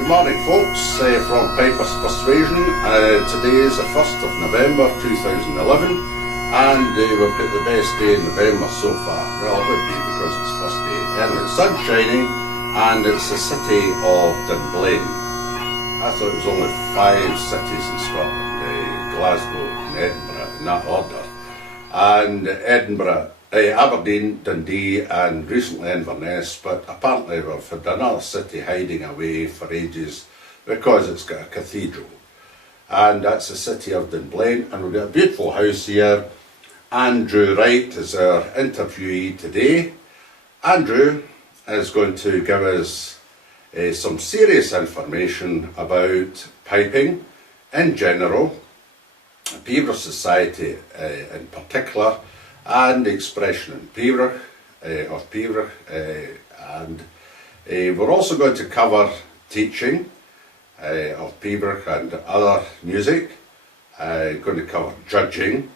Good morning folks, from Pipers Persuasion. Today is the 1st of November 2011 and we've got the best day in November so far. Well, it would be because it's the first day and the sun's shining and it's the city of Dunblane. I thought it was only 5 cities in Scotland, Glasgow and Edinburgh in that order. And Edinburgh, Aberdeen, Dundee and recently Inverness, but apparently we've had another city hiding away for ages because it's got a cathedral, and that's the city of Dunblane. And we've got a beautiful house here. Andrew Wright is our interviewee today. Andrew is going to give us some serious information about piping in general, Pibroch society in particular, and expression in Pibroch, and we're also going to cover teaching of Pibroch and other music, going to cover judging,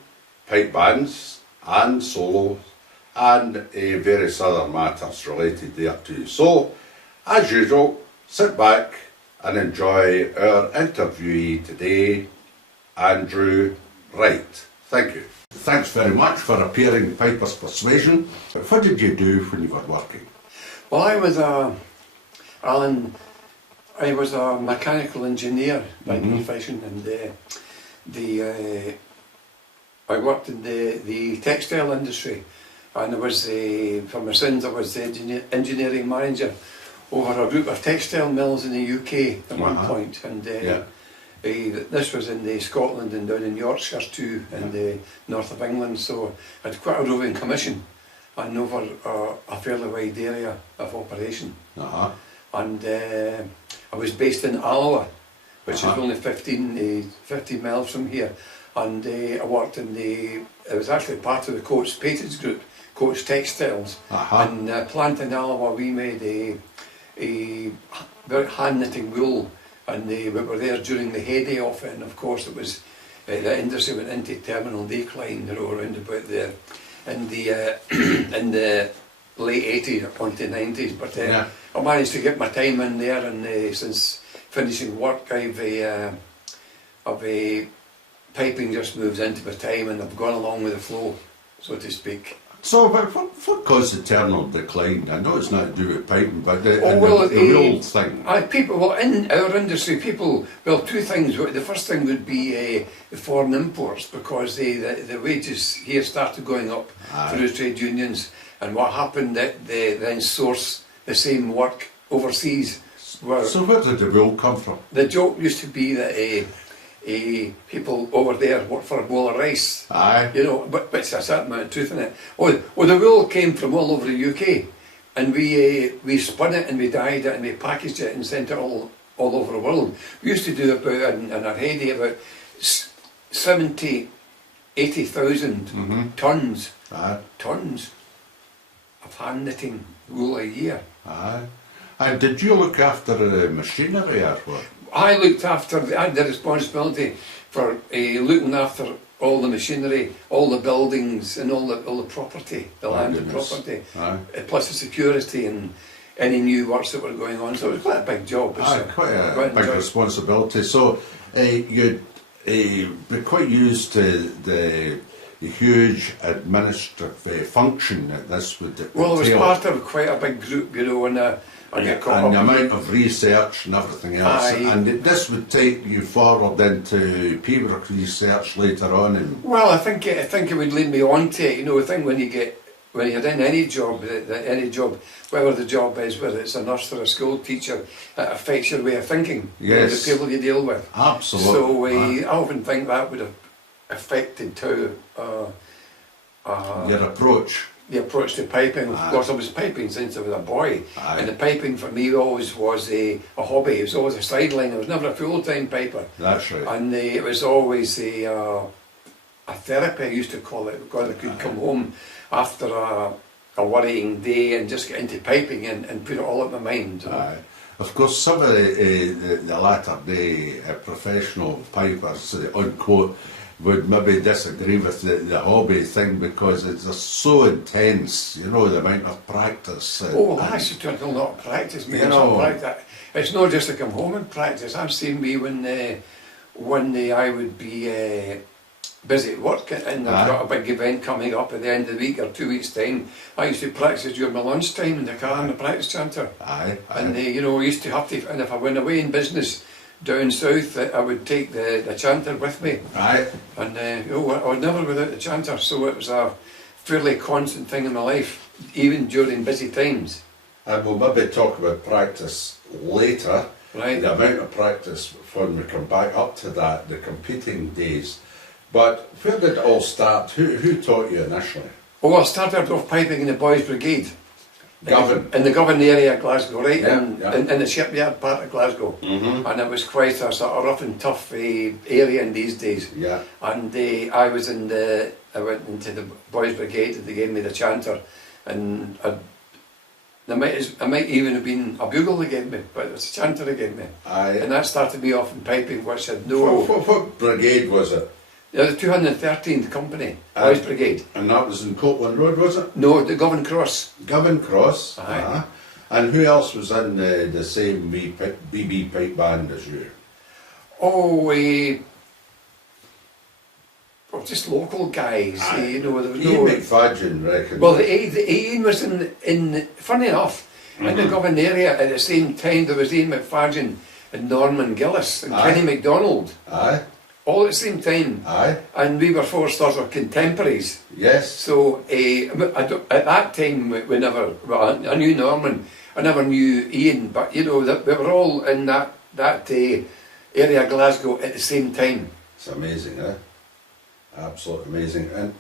pipe bands and solos, and various other matters related thereto. So, as usual, sit back and enjoy our interviewee today, Andrew Wright. Thank you. Thanks very much for appearing in Pipers Persuasion. What did you do when you were working? Well, I was a mechanical engineer by profession, and I worked in the textile industry, and I was for my sins I was the engineering manager over a group of textile mills in the UK at one point, and this was in Scotland and down in Yorkshire too, in the north of England, so I had quite a roving commission and over a fairly wide area of operation. And I was based in Alloa, which is only 15 miles from here, and I worked in it was actually part of the Coates Patents Group, Coates Textiles, and plant in Alloa we made a hand knitting wool. And we were there during the heyday of it, and of course it was the industry went into terminal decline, around about there in the late 80s onto 90s. But I managed to get my time in there, and since finishing work, I've piping just moves into my time, and I've gone along with the flow, so to speak. So, what caused the terminal decline? I know it's not to do with piping, but the real thing. In our industry, two things. The first thing would be the foreign imports, because the wages here started going up through trade unions, and what happened that they then source the same work overseas. So where did the wool come from? The joke used to be that people over there work for a bowl of rice. But it's a certain amount of truth in it. Well, the wool came from all over the UK, and we spun it and we dyed it and we packaged it and sent it all over the world. We used to do about, in our heyday, about 80,000 tons of hand knitting wool a year. And did you look after machinery or what? I had the responsibility for looking after all the machinery, all the buildings and all the property, the land and property, plus the security and any new works that were going on. So it was quite a big job. Quite a big responsibility. So you'd be quite used to the huge administrative function that this would entail. Well, it was part of quite a big group, and the amount of research and everything else, and this would take you forward into Pibroch research later on. Well, I think it would lead me on to it. I think when you're in any job, whatever the job is, whether it's a nurse or a school teacher, it affects your way of thinking. Yes. The people you deal with. Absolutely. So I often think that would have affected how your approach. The approach to piping. Of course, I was piping since I was a boy, and the piping for me always was a hobby. It was always a sideline. I was never a full-time piper. That's right. And it was always a therapy, I used to call it, because I could come home after a worrying day and just get into piping and put it all at my mind. Of course, some of the latter day professional pipers, unquote, would maybe disagree with the hobby thing because it's just so intense, you know, the amount of practice. Oh, that's just a lot of practice, mate. It's not just to come home and practice. I've seen me when one day I would be busy at work and I've got a big event coming up at the end of the week or 2 weeks' time. I used to practice during my lunchtime in the car in the practice chanter. And you know, I used to have to, and if I went away in business down south, I would take the chanter with me. And I was never without the chanter, so it was a fairly constant thing in my life, even during busy times. And we'll maybe talk about practice later. Right. The amount of practice when we come back up to that, the competing days. But where did it all start? Who taught you initially? Oh, I started off piping in the Boys Brigade. Govan. In the Govan area of Glasgow, right? Yeah, in the shipyard part of Glasgow. And it was quite a sort of rough and tough area in these days. Yeah. And I went into the Boys Brigade and they gave me the chanter. And I might even have been a bugle they gave me, but it was a chanter they gave me. And that started me off in piping, which had no... What brigade was it? The 213th Company, Boys Brigade. And that was in Copeland Road, was it? No, the Govan Cross. Govan Cross. And who else was in the same BB pipe band as you? Oh, just local guys. You know, there was Ian McFadden, reckon. Well, the Ian was in funny enough, in the Govan area at the same time there was Ian McFadden and Norman Gillis and Kenny MacDonald. All at the same time. And we were four sort of contemporaries. Yes. So at that time we never, well, I knew Norman, I never knew Ian, but you know, we were all in that area of Glasgow at the same time. It's amazing, absolutely amazing. And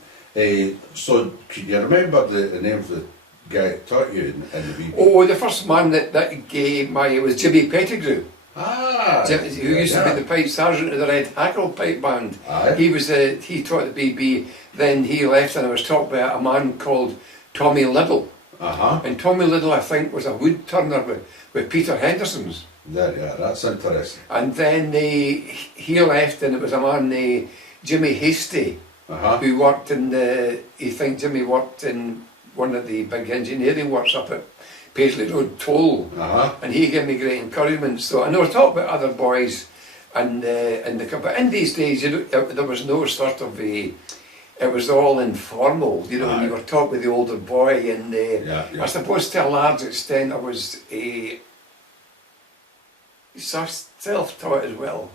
so can you remember the name of the guy that taught you in the BB? Oh, the first man that gave it was Jimmy Pettigrew. Who used to be the pipe sergeant of the Red Hackle pipe band. He taught the BB, then he left and I was taught by a man called Tommy Liddle. And Tommy Liddle, I think, was a wood turner with Peter Henderson's. That's interesting. And then he left and it was a man, Jimmy Hasty, who worked Jimmy worked in one of the big engineering works up at Paisley Road Toll, and he gave me great encouragement. So I know I talked about other boys, but in these days, you know, there was no sort of it was all informal. You know, when you were taught with the older boy, and I suppose to a large extent I was self-taught as well.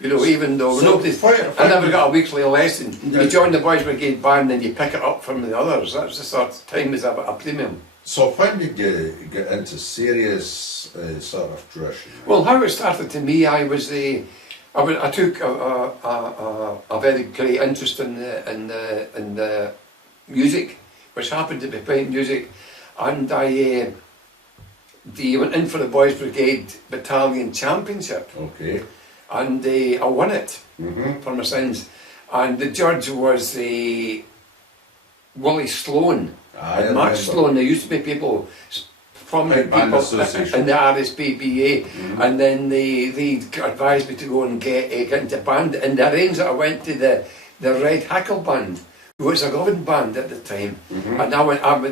You know, even though I never got a weekly lesson. You join the Boys Brigade band and you pick it up from the others. That's the sort of time is a premium. So when did you get into serious sort of tradition? Well, how it started to me, I took a very great interest in the music, which happened to be pipe music, and I went in for the Boys Brigade Battalion Championship. Okay. And I won it for my sins, and the judge was Willie Sloan. And Mark Sloan. There used to be people, prominent people in the RSPBA, and then they advised me to go and get into band, and they arranged that I went to the Red Hackle band, who was a Govan band at the time, and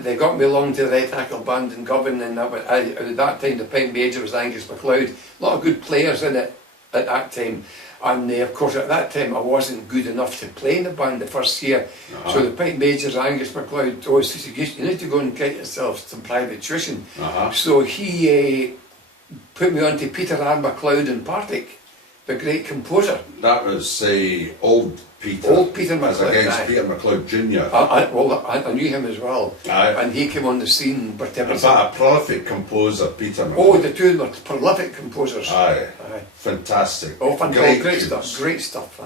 they got me along to the Red Hackle band in Govan, and at that time the pipe major was Angus MacLeod, a lot of good players in it at that time. And of course at that time I wasn't good enough to play in the band the first year, so the pipe major Angus MacLeod always said, you need to go and get yourself some private tuition. So he put me on to Peter R. MacLeod in Partick, the great composer. That was old Peter. Old Peter MacLeod. As against Peter MacLeod Jr. I knew him as well. And he came on the scene. But a prolific composer, Peter MacLeod. Oh, the two of them were prolific composers. Fantastic. Oh, fantastic. Great stuff. Great stuff.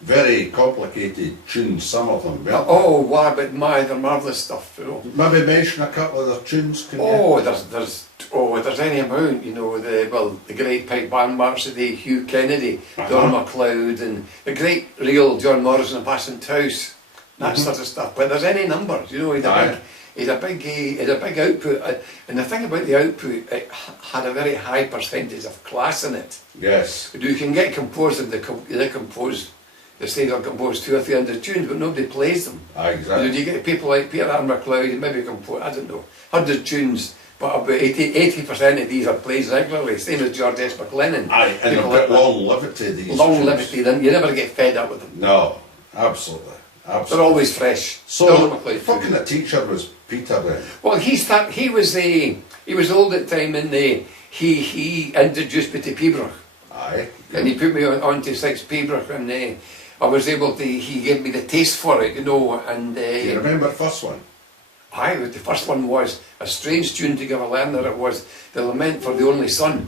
Very complicated tunes, some of them. Oh, wow, but they're marvellous stuff, you know. Maybe mention a couple of their tunes, can you? There's any amount, you know, the great pipe band march of the Hugh Kennedy, Don MacLeod, and the great real John Morrison and Passant House, that sort of stuff. But there's any number, you know, he's a big output, and the thing about the output, it had a very high percentage of class in it. Yes. You can get composed and they compose they say they'll compose 200 or 300 tunes, but nobody plays them. Exactly. You get people like Peter and MacLeod, maybe compose, I don't know, 100 tunes, but about 80% of these are played regularly, same as George S. McLennan. Aye, and a bit longevity, these longevity, then you never get fed up with them. No, absolutely. Absolutely. They're always fresh. So, what kind of teacher was Peter then? Well, he was old at the time, and he introduced me to Pibroch. Aye. And he put me on to 6 Pibroch, and I was able to, he gave me the taste for it, you know, and... Do you remember the first one? Aye, the first one was a strange tune to give a learner. It was The Lament for the Only Son,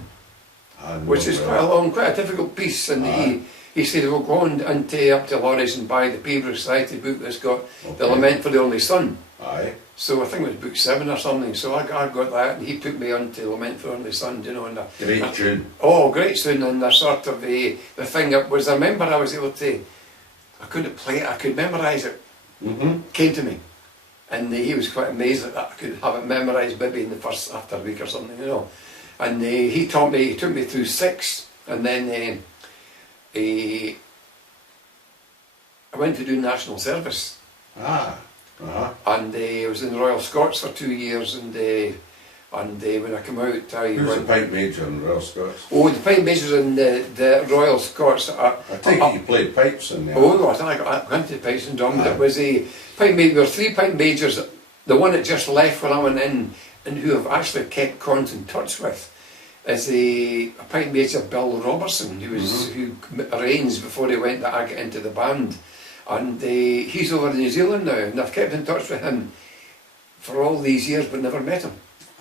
which is quite a difficult piece, and he said, we'll go on up to Lorries and buy the Pibroch Society book that's got The Lament for the Only Son. Aye. So I think it was book 7 or something, so I got that, and he put me on to Lament for the Only Son, you know. And great tune. Oh, great tune, and the sort of, the thing that was, I remember I was able to, I couldn't play it, I could memorise it, came to me. And he was quite amazed that I could have it memorised maybe in the first after a week or something, you know. And he taught me, he took me through 6, and then I went to do national service. And I was in the Royal Scots for 2 years, and when I came out, I Who's the pipe major in the Royal Scots? Oh, the pipe majors in the Royal Scots. I take it you played pipes in there. Oh, I went to pipes and drums. It was a pipe major. There were 3 pipe majors. The one that just left when I went in, and who I've actually kept constant touch with, is a pipe major, Bill Robertson, who arranged before he went that I get into the band. And he's over in New Zealand now, and I've kept in touch with him for all these years, but never met him.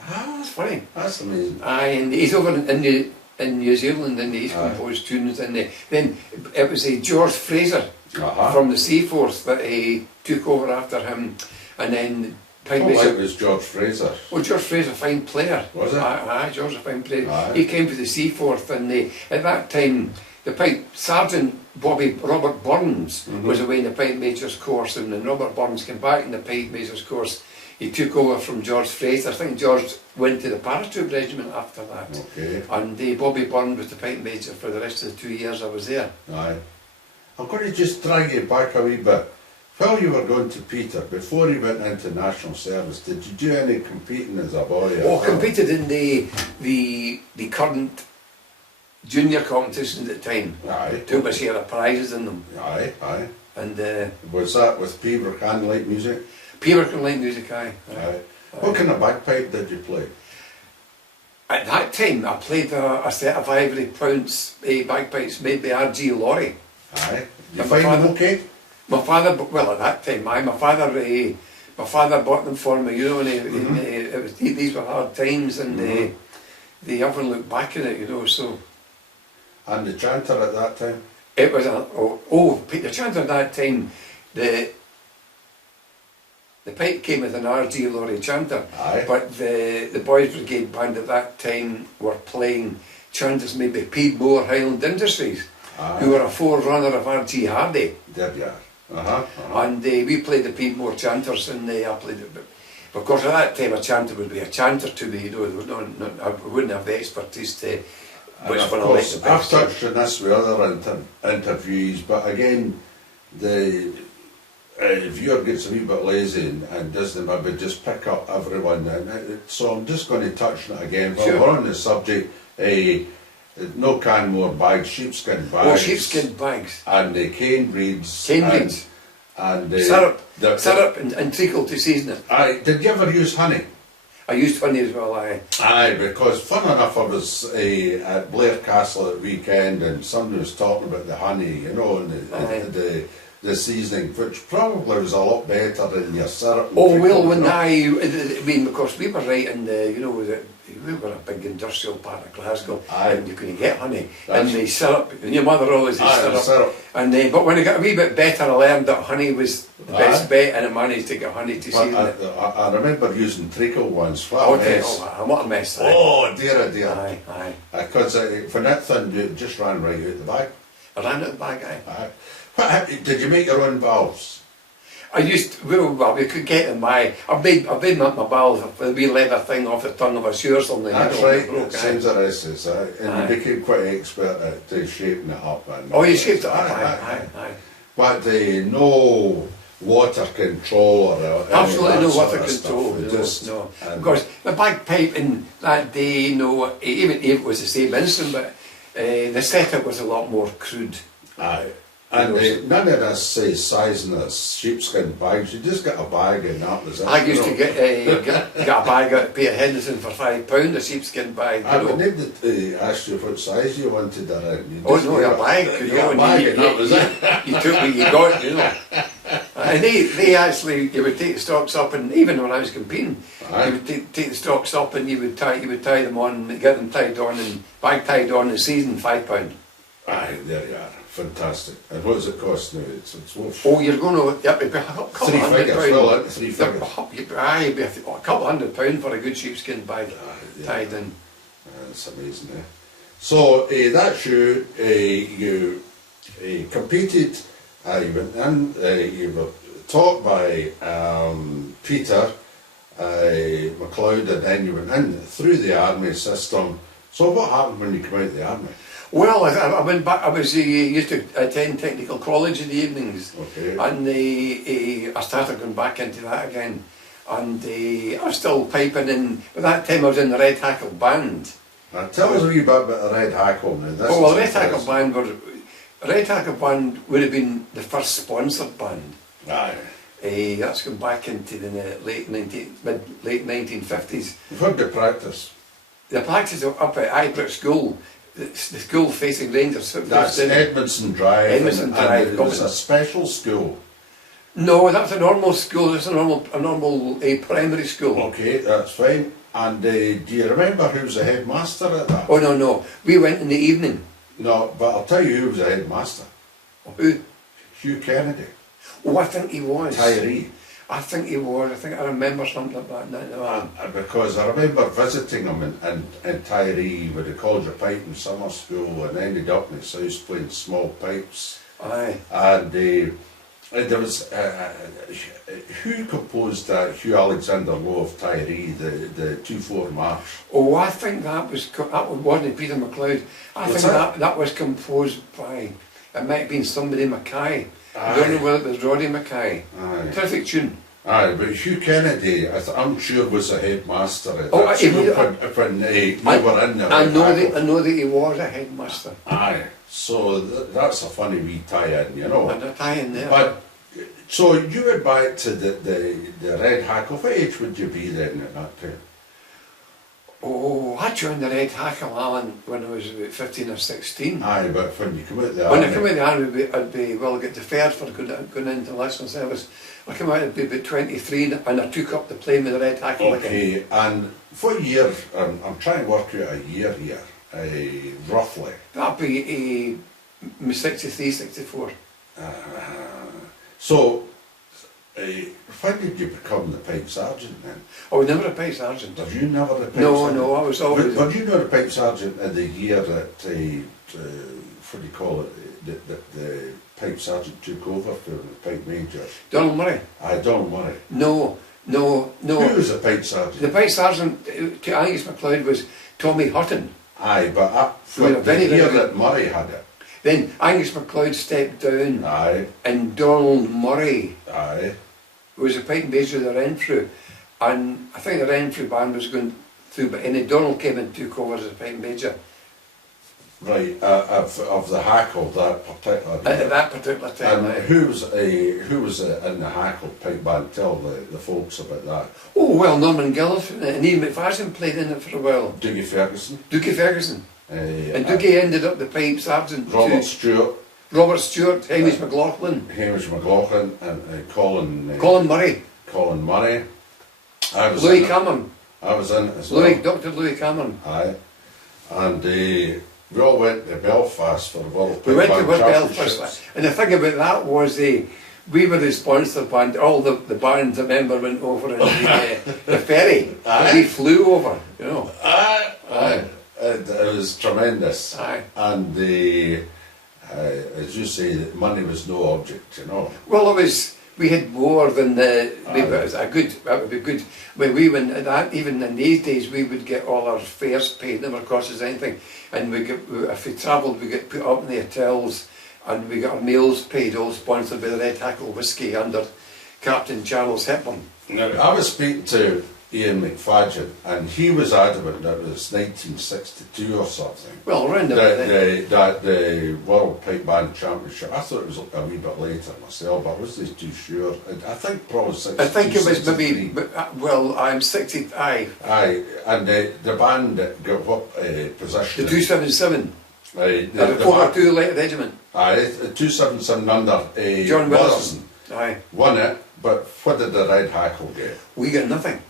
That's funny. That's amazing. Aye, and he's over in New Zealand, and he's composed tunes. And then it was George Fraser from the Seaforth that he took over after him, and then. It was George Fraser. Well, George Fraser, fine player. Was it? Aye, George, a fine player. He came to the Seaforth, and at that time, the pipe sergeant Robert Burns was away in the pipe majors course, and then Robert Burns came back in the pipe majors course. He took over from George Fraser. I think George went to the paratroop regiment after that. Okay. And Bobby Burns was the pipe major for the rest of the 2 years I was there. Aye. I'm going to just drag you back a wee bit. While you were going to Peter, before you went into national service, did you do any competing as a boy? Oh, competed in the current junior competitions at the time. Aye. Took my share of prizes in them. Aye, aye. And was that with Pibroch and light music? Pibroch and light music, aye. Aye. What kind of bagpipe did you play? At that time, I played a set of ivory pounce bagpipes made by R.G. Laurie. Aye. Did you find them okay? My father, well, at that time, my father bought them for me, you know, and these were hard times, and they haven't looked back in it, you know, so. And the chanter at that time? It was the chanter at that time, the pipe came with an R.G. Laurie chanter, but the Boys Brigade band at that time were playing chanters made by Piedmore Highland Industries, who were a forerunner of R.G. Hardy. Did ya? And we played the Piedmore chanters, and I played it. But of course, at that time, a chanter would be a chanter to me. You know, I wouldn't have the expertise to. Which one I like the best. I've touched on this with other interviews, but again, the viewer gets a wee bit lazy and doesn't maybe just pick up everyone. So I'm just going to touch on it again. While we're on the subject, no Canmore bags, sheepskin bags. Oh, sheepskin bags. And the cane breeds. And syrup and treacle to season it. Aye. Did you ever use honey? I used honey as well, aye. Aye, because fun enough I was at Blair Castle at weekend, and somebody was talking about the honey, you know, and the seasoning, which probably was a lot better than your syrup. Oh well, when I mean, because we were right in the, you know, we were a big industrial part of Glasgow, and you couldn't get honey. And the syrup, and your mother always used syrup. And but when I got a wee bit better, I learned that honey was the best bet, and I managed to get honey to season it. I remember using treacle once. What a mess. Oh dear, oh dear. Aye. Because for that thing, it just ran right out the bag. I ran out the bag, aye. Did you make your own valves? I used to, well, we could get them. I made my valve with a wee leather thing off the tongue of a shoe or something. That's right, it seems it is. And you became quite expert at shaping it up. And you shaped it up, aye. But no water control or Absolutely any no of that water sort of control. stuff. No. Of course, the bagpipe in that day, even if it was the same instrument, but the setup was a lot more crude. Aye. And none of this sizing of sheepskin bags. You just get a bag and that was it. I used to get a bag out of Peter Henderson for £5, a sheepskin bag. But they did ask you what size you wanted that in. Oh no, a bag. You got a bag and that was it. You took what you got, And they actually, you would take the stocks up, and even when I was competing, you would take the stocks up and you would tie them on, get them tied on and bag tied on in season, £5. Aye, there you are. Fantastic. And what does it cost now? It's worth... Oh, you're going to... Yep, it'd be a couple Three £100. figures, well, three figures. Aye, it'd be a couple £100 for a good sheepskin bag tied in. That's amazing, eh? So, that shoe, you competed, you went in, you were taught by Peter McLeod, and then you went in through the army system. So what happened when you came out of the army? Well, I went back. I used to attend technical college in the evenings, okay. And I started going back into that again. And I was still piping in. By that time, I was in the Red Hackle band. Now, tell us a wee bit about the Red Hackle now. The Red Hackle band would have been the first sponsored band. Aye. That's going back into the late 1950s. You've had good practice. The practice up at Ibrox School. The school facing Rangers. That's Edmondson Drive. Edmondson Drive. And it was a special school. No, that's a normal school. It's a normal primary school. Okay, that's fine. And do you remember who was the headmaster at that? Oh no, we went in the evening. No, but I'll tell you who was the headmaster. Who? Hugh Kennedy. Oh, I think he was. Tyree. I think he was. I think I remember something like that. Because I remember visiting him in Tyree with the College of Pipe in summer school, and ended up in his house playing small pipes. Aye. And there was who composed Hugh Alexander Lowe of Tyree, the 2/4 march. Oh, I think that wasn't Peter McLeod. I think that was composed by, it might have been somebody Mackay. I don't know whether it was Roddy Mackay. Aye. Terrific tune. Aye, but Hugh Kennedy, I'm sure was a headmaster at Oh, that school when they were in there. I know that he was a headmaster. Aye, so that's a funny wee tie-in, And a tie-in there. But so you went back to the Red Hackle. What age would you be then at that time? Oh, I joined the Red Hackle, Alan, when I was about 15 or 16. Aye, but when you come out of the army... When I come out of the army, I'd be get deferred for going into national service. I came out, I'd be about 23, and I took up the playing with the Red Hackle again. Okay, and what year, I'm trying to work out a year here, roughly. That'd be 63, 64. So, when did you become the pipe sergeant then? I was never a pipe sergeant. Were you never the pipe sergeant? No, I was always... Were you not a pipe sergeant in the year that, what do you call it, the pipe sergeant took over for the pipe major? Donald Murray? Aye, Donald Murray. No. Who was the pipe sergeant? The pipe sergeant to Angus MacLeod was Tommy Hutton. Aye, but for the year that Murray had it. Then Angus MacLeod stepped down. Aye. And Donald Murray... Aye. Was a pipe major of the Renfrew, and I think the Renfrew band was going through, but then Donald came and took over as a pipe major. Right, of the Hackle that particular year. At that particular time. And who was in the Hackle pipe band? Tell the folks about that. Oh well, Norman Gilliff and Ian McPherson played in it for a while. Doogie Ferguson. And Doogie ended up the pipe sergeant. Robert Stewart, Hamish McLaughlin. And Colin Murray. Louis Cameron. I was in it as well. Dr. Louis Cameron. Aye. And we all went to Belfast for the World We Pipe went to Band Belfast. And the thing about that was we were the sponsor band. All the bands, I remember, went over in the ferry. We flew over, Aye. It was tremendous. Aye. And as you say, money was no object, Well, it was. We had more than it was a good. That would be good. When we went even in these days, we would get all our fares paid. Never cost us anything. And if we travelled, we get put up in the hotels. and we got our meals paid, all sponsored by the Red Hackle Whisky under Captain Charles Hepburn. Now, I was speaking to Ian McFadgen, and he was adamant that it was 1962 or something. Well, around about then. That the World Pipe Band Championship. I thought it was a wee bit later myself, but I wasn't too sure. I think probably 62. I think it was 63. maybe, well, I'm 60, aye. Aye, and the band that got what position? The 277, Aye, the 402 Light Regiment. Aye, the 277 under John Wilson Aye. won it, but what did the Red Hackle get? We got nothing.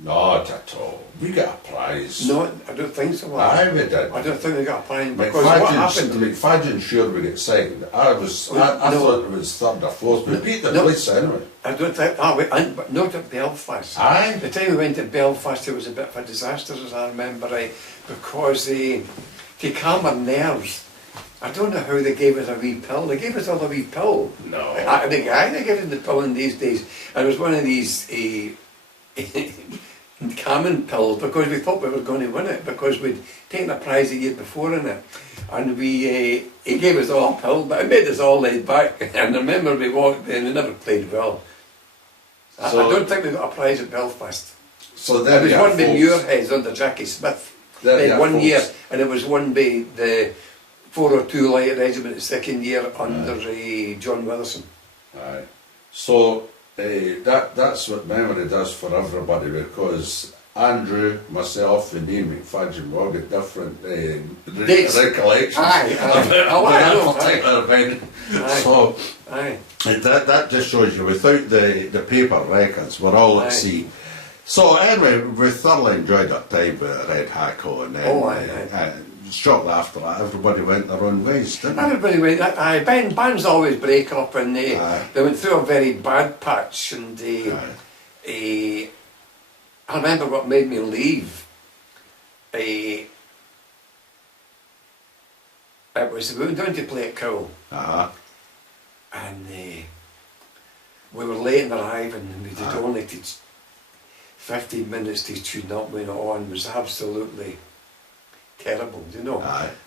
Not at all. We got a prize. No, I don't think so. Aye, we did. I don't think we got a prize because what happened? McFadgen sure we get second. I thought it was third or fourth. We beat the place anyway. I don't think. But not at Belfast. Aye. The time we went to Belfast, it was a bit of a disaster, as I remember right, because to calm our nerves. I don't know how they gave us a wee pill. They gave us all a wee pill. No. The guy they gave us the pill in these days, and it was one of these calming pills because we thought we were going to win it because we'd taken a prize a year before in it, and he gave us all a pill, but it made us all laid back. And I remember we walked in and never played well. I don't think we got a prize at Belfast. So there it was won by Muirheads under Jackie Smith. They had 1 year, and it was won by the 402 Light Regiment the second year under John Wilson. Aye. So that's what memory does for everybody, because Andrew, myself and Ian McFadgen all got different recollections of that particular event. So that just shows you, without the paper records, we're all at sea. So anyway, we thoroughly enjoyed that time with Red Hackle, and then shortly after that, everybody went their own ways, didn't they? Everybody went. Bands always break up, and they went through a very bad patch. And I remember what made me leave. It was we went down to play at Cowell, and we were late in arriving, and we did only 15 minutes to tune up. Went on, it was absolutely terrible, you know.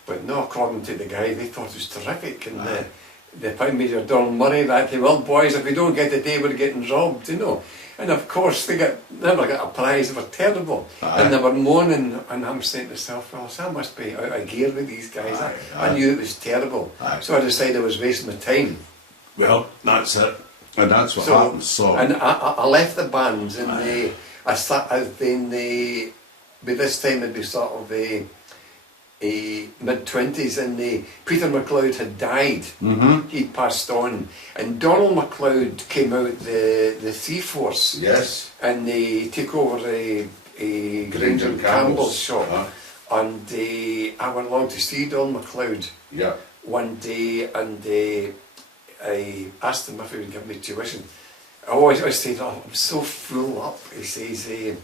But no, according to the guy, they thought it was terrific, and the Prime Major Donald Murray that came, well boys, if we don't get the day we're getting robbed, you know. And of course they never got a prize, they were terrible. And they were moaning, and I'm saying to myself, well, so I must be out of gear with these guys. I knew it was terrible. So I decided I was wasting my time. Well, that's it. And that's what happens. So and I left the bands, and I started by this time it'd be sort of mid-20s, and Peter MacLeod had died. He'd passed on, and Donald MacLeod came out the Sea Force. Yes. And he took over a Granger Campbell's shop. And I went along to see Donald MacLeod one day, and I asked him if he would give me tuition. I said, oh, I'm so full up. He says, do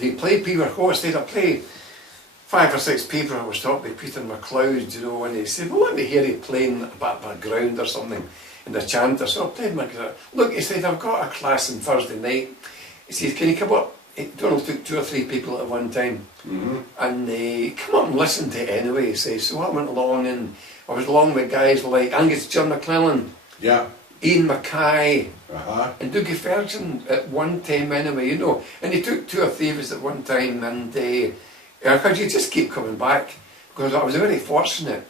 you play Peter? I said, I play 5 or 6 people. I was talking to Peter MacLeod, you know, and he said, well, let me hear you playing a ground or something in the chanter. So I played my guitar. Look, he said, I've got a class on Thursday night. He said, can you come up? Donald took 2 or 3 people at one time, and come up and listen to it anyway, he says. So I went along, and I was along with guys like Angus John McClellan, Ian Mackay, and Dougie Ferguson at one time anyway, you know. And he took 2 or 3 of us at one time, and because you just keep coming back, because I was very fortunate.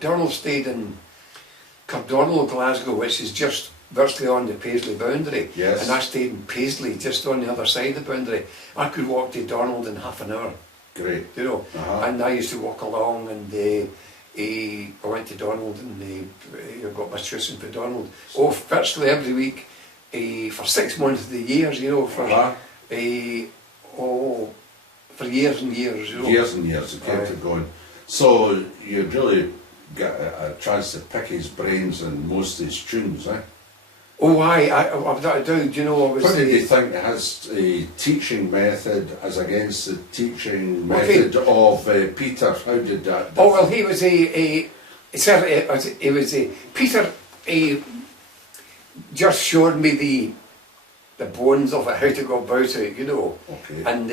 Donald stayed in Cardonald, Glasgow, which is just virtually on the Paisley boundary. And I stayed in Paisley, just on the other side of the boundary. I could walk to Donald in half an hour. Great. You know, and I used to walk along, and I went to Donald, and I got my tuition for Donald. Virtually every week, for 6 months of the year, you know, for years and years. You know. Years and years, it kept it going. So you'd really get a chance to pick his brains in most of his tunes, eh? Oh, I do. You know, what did you think of his teaching method as against the teaching method of Peter? How did that differ? Oh well, he was Peter. Just showed me the bones of it, how to go about it, you know. And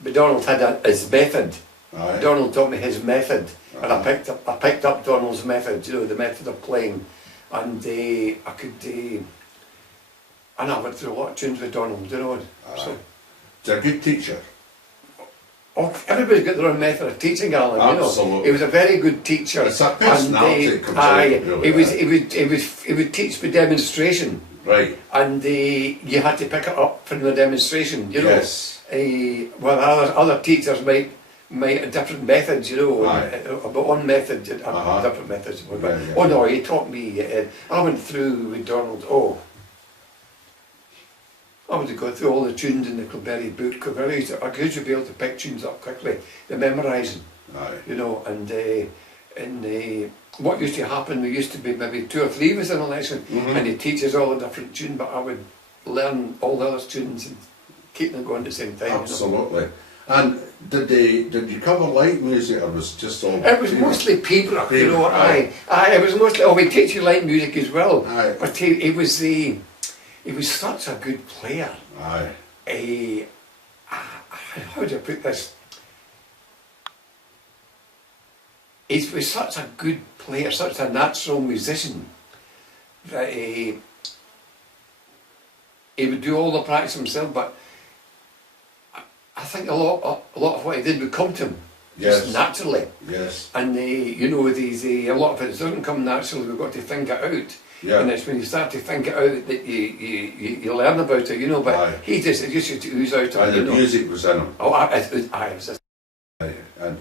but Donald had his method. Donald taught me his method, And I picked up Donald's method, you know, the method of playing, and I could, and I went through a lot of tunes with Donald, you know. So, he's a good teacher. oh, everybody's got their own method of teaching, Alan. Absolutely. You know, he was a very good teacher. It's a personality that comes out, really, he would teach by demonstration, right? and you had to pick it up from the demonstration. You know, Yes. Well, other teachers might have different methods. You know, but one method, different methods. But, Yeah. oh no, he taught me. I went through with Donald. Oh. I would go through all the tunes in the Kilberry book. I used to be able to pick tunes up quickly, the memorising, you know, and what used to happen, there used to be maybe 2 or 3 of us in a lesson, and he teaches all the different tunes, but I would learn all the other tunes and keep them going at the same time. Absolutely. You know? And did you cover light music, or was it just all? It was mostly Pibroch, you know. It was mostly. Oh, we teach you light music as well, but he was such a good player. How do I put this? He was such a good player, such a natural musician, that he would do all the practice himself, but I think a lot of what he did would come to him just naturally. Yes. And you know, a lot of it doesn't come naturally, we've got to think it out. Yeah. And it's when you start to think it out that you learn about it, you know, but it just used to ooze out of him. And the music was in him. Oh, it was. And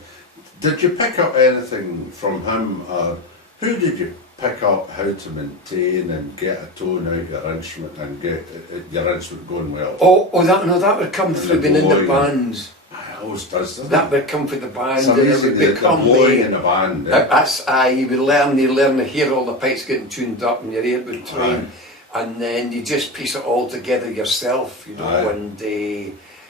did you pick up anything from him, or who did you pick up how to maintain and get a tone out your instrument and get your instrument going well? That would come through being in the bands. It always does, doesn't it? That would come from the band. It's amazing the blowing in the band. You would learn to hear all the pipes getting tuned up and your ear would train. And then you just piece it all together yourself, you know. And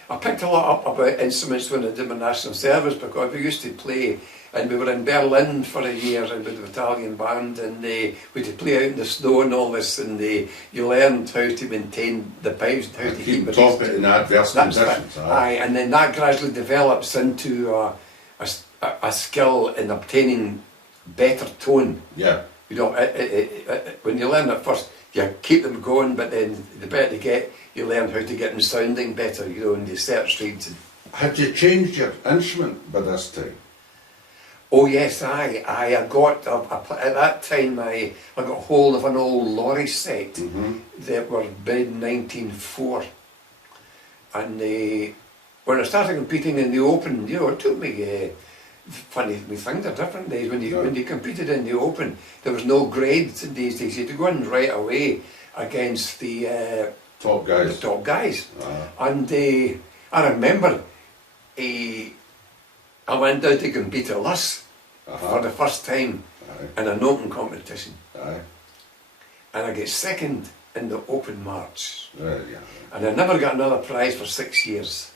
I picked a lot up about instruments when I did my national service, because we used to play, and we were in Berlin for a year and with the Italian band, and we had to play out in the snow and all this, and you learned how to maintain the pipes, how to keep it top it in adverse conditions. And then that gradually develops into a skill in obtaining better tone. Yeah. You know, when you learn it first, you keep them going, but then the better they get, you learn how to get them sounding better, you know, in the search reads. Had you changed your instrument by this time? Oh yes, I got, at that time I got hold of an old lorry set that were made in 1904. And when I started competing in the Open, you know, it took me, funny things are different days. When you competed in the Open, there was no grades in these days. You had to go in right away against the top guys. The top guys. And I remember I went down to compete at Thjis for the first time in an open competition. And I get second in the Open March. And I never got another prize for 6 years.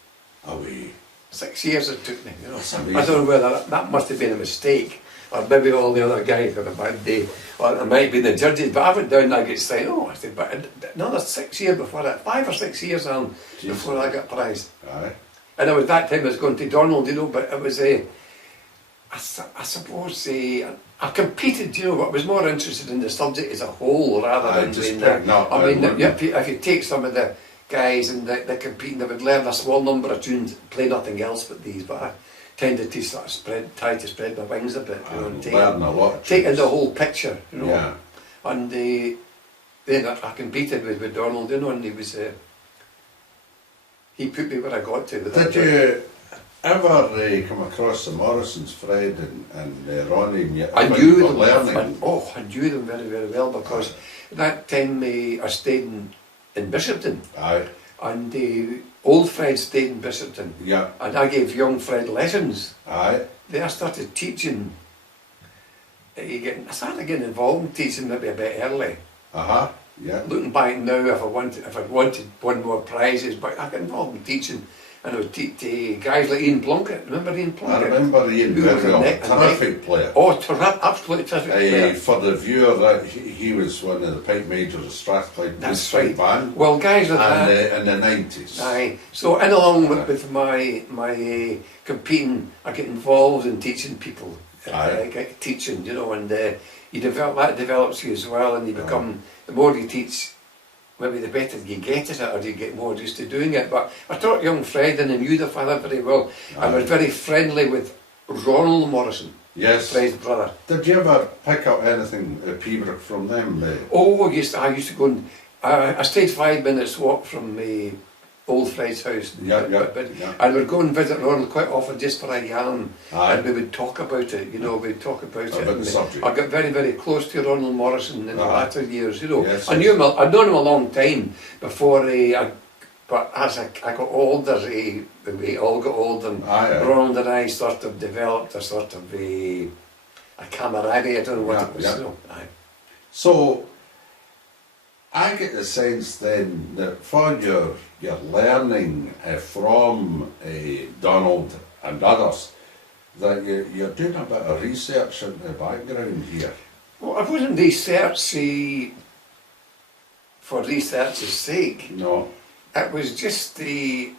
6 years it took me, you know. I don't know whether that must have been a mistake, or maybe all the other guys had a bad day, or it might be the judges, but I went down and I get signed. I said, but another 6 years before that, 5 or 6 years on before I got prized. And it was that time I was going to Donald, you know, but it was I suppose I competed, you know, but I was more interested in the subject as a whole rather than doing that. I mean, if you take some of the guys and they're competing, they would learn a small number of tunes, play nothing else but these, but I tended to sort of try to spread my wings a bit, you know, and take in the whole picture, you know. And then I competed with Donald, you know, and he put me where I got to. Did you ever come across the Morrisons, Fred and Ronnie? I knew them. I knew them very, very well, because that time I stayed in Bishopton. And old Fred stayed in Bishopton. And I gave young Fred lessons. Then I started teaching. I started getting involved in teaching maybe a bit early. Looking back now, if I'd wanted one more prizes, but I got involved in teaching, and I would teach guys like Ian Plunkett. Remember Ian Plunkett? I remember Ian, terrific player. Absolutely terrific player. For the viewer, he was one of the pipe majors of Strathclyde. That's right. Band. Well, guys like that. In the 90s. So in along with my competing, I get involved in teaching people. teaching, you know, and you that develops you as well, and you become, the more you teach, maybe the better you get at it, or you get more used to doing it. But I taught young Fred, and I knew the father very well. I was very friendly with Ronald Morrison, yes, Fred's brother. Did you ever pick up anything at Pembroke from them? Oh, yes, I used to go and, I stayed 5 minutes walk from old Fred's house. And we'd go and visit Ronald quite often just for a yarn, and we would talk about it, you know, we'd talk about it. The subject. I got very, very close to Ronald Morrison in the latter years, you know. Yes, I'd known him a long time before, but as I got older, we all got older, and Ronald and I sort of developed a sort of a camaraderie, I don't know what it was. You know. So, I get the sense then that for your learning from Donald and others, that you're doing a bit of research in the background here. Well, I wasn't researching for research's sake. No. It was just to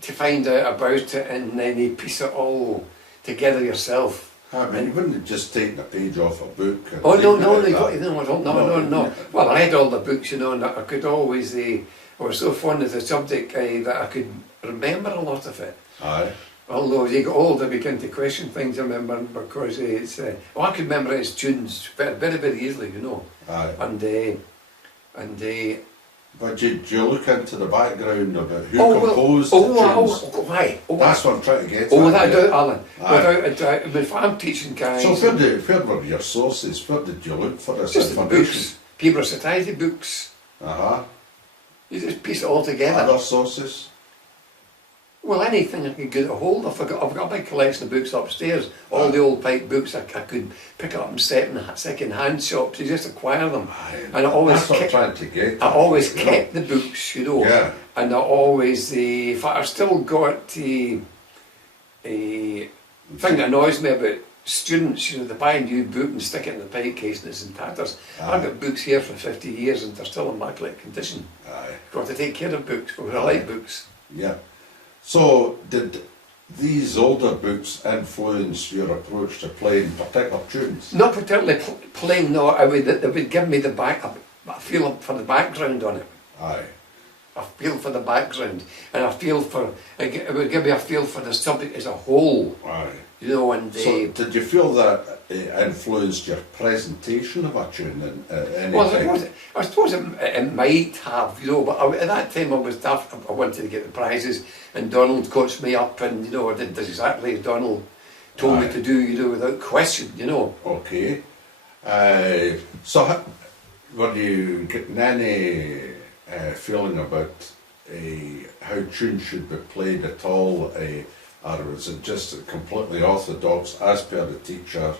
find out about it, and then you piece it all together yourself. I mean, you wouldn't have just taken a page off a book. Oh no! Well, I read all the books, you know, and I could always. I was so fond of the subject that I could remember a lot of it. Aye. Although as you get older, we begin to question things. I remember because it's. I could memorize tunes very, very easily, you know. Aye. And. But did you look into the background about who composed the tunes? Why? That's what I'm trying to get at. Without a doubt, Alan. Without a doubt. If I'm teaching guys... So where were your sources? Where did you look for this just information? Books. Pibroch Society books. You just piece it all together. Other sources? Well, anything I could get a hold of. I've got a big collection of books upstairs. All the old pipe books I could pick up in second-hand shops. You just acquire them. And I always kept the books, you know. Yeah. And I always, in fact, I've still got a thing that annoys me about students. You know, they buy a new book and stick it in the pipe case and it's in tatters. I've got books here for 50 years and they're still in immaculate condition. Got to take care of books because I like books. Yeah. So, did these older books influence your approach to playing particular tunes? Not particularly playing, no. They would give me a feel for the background on it. Aye. A feel for the background, and it would give me a feel for the subject as a whole. Aye. You know, and so did you feel that it influenced your presentation of a tune in any time? I suppose it might have, you know, but at that time I was daft. I wanted to get the prizes, and Donald coached me up, and you know, I did exactly as Donald told me to do, you know, without question, you know. Okay. So were you getting any feeling about how tunes should be played at all? Or was it just completely orthodox as per the teacher?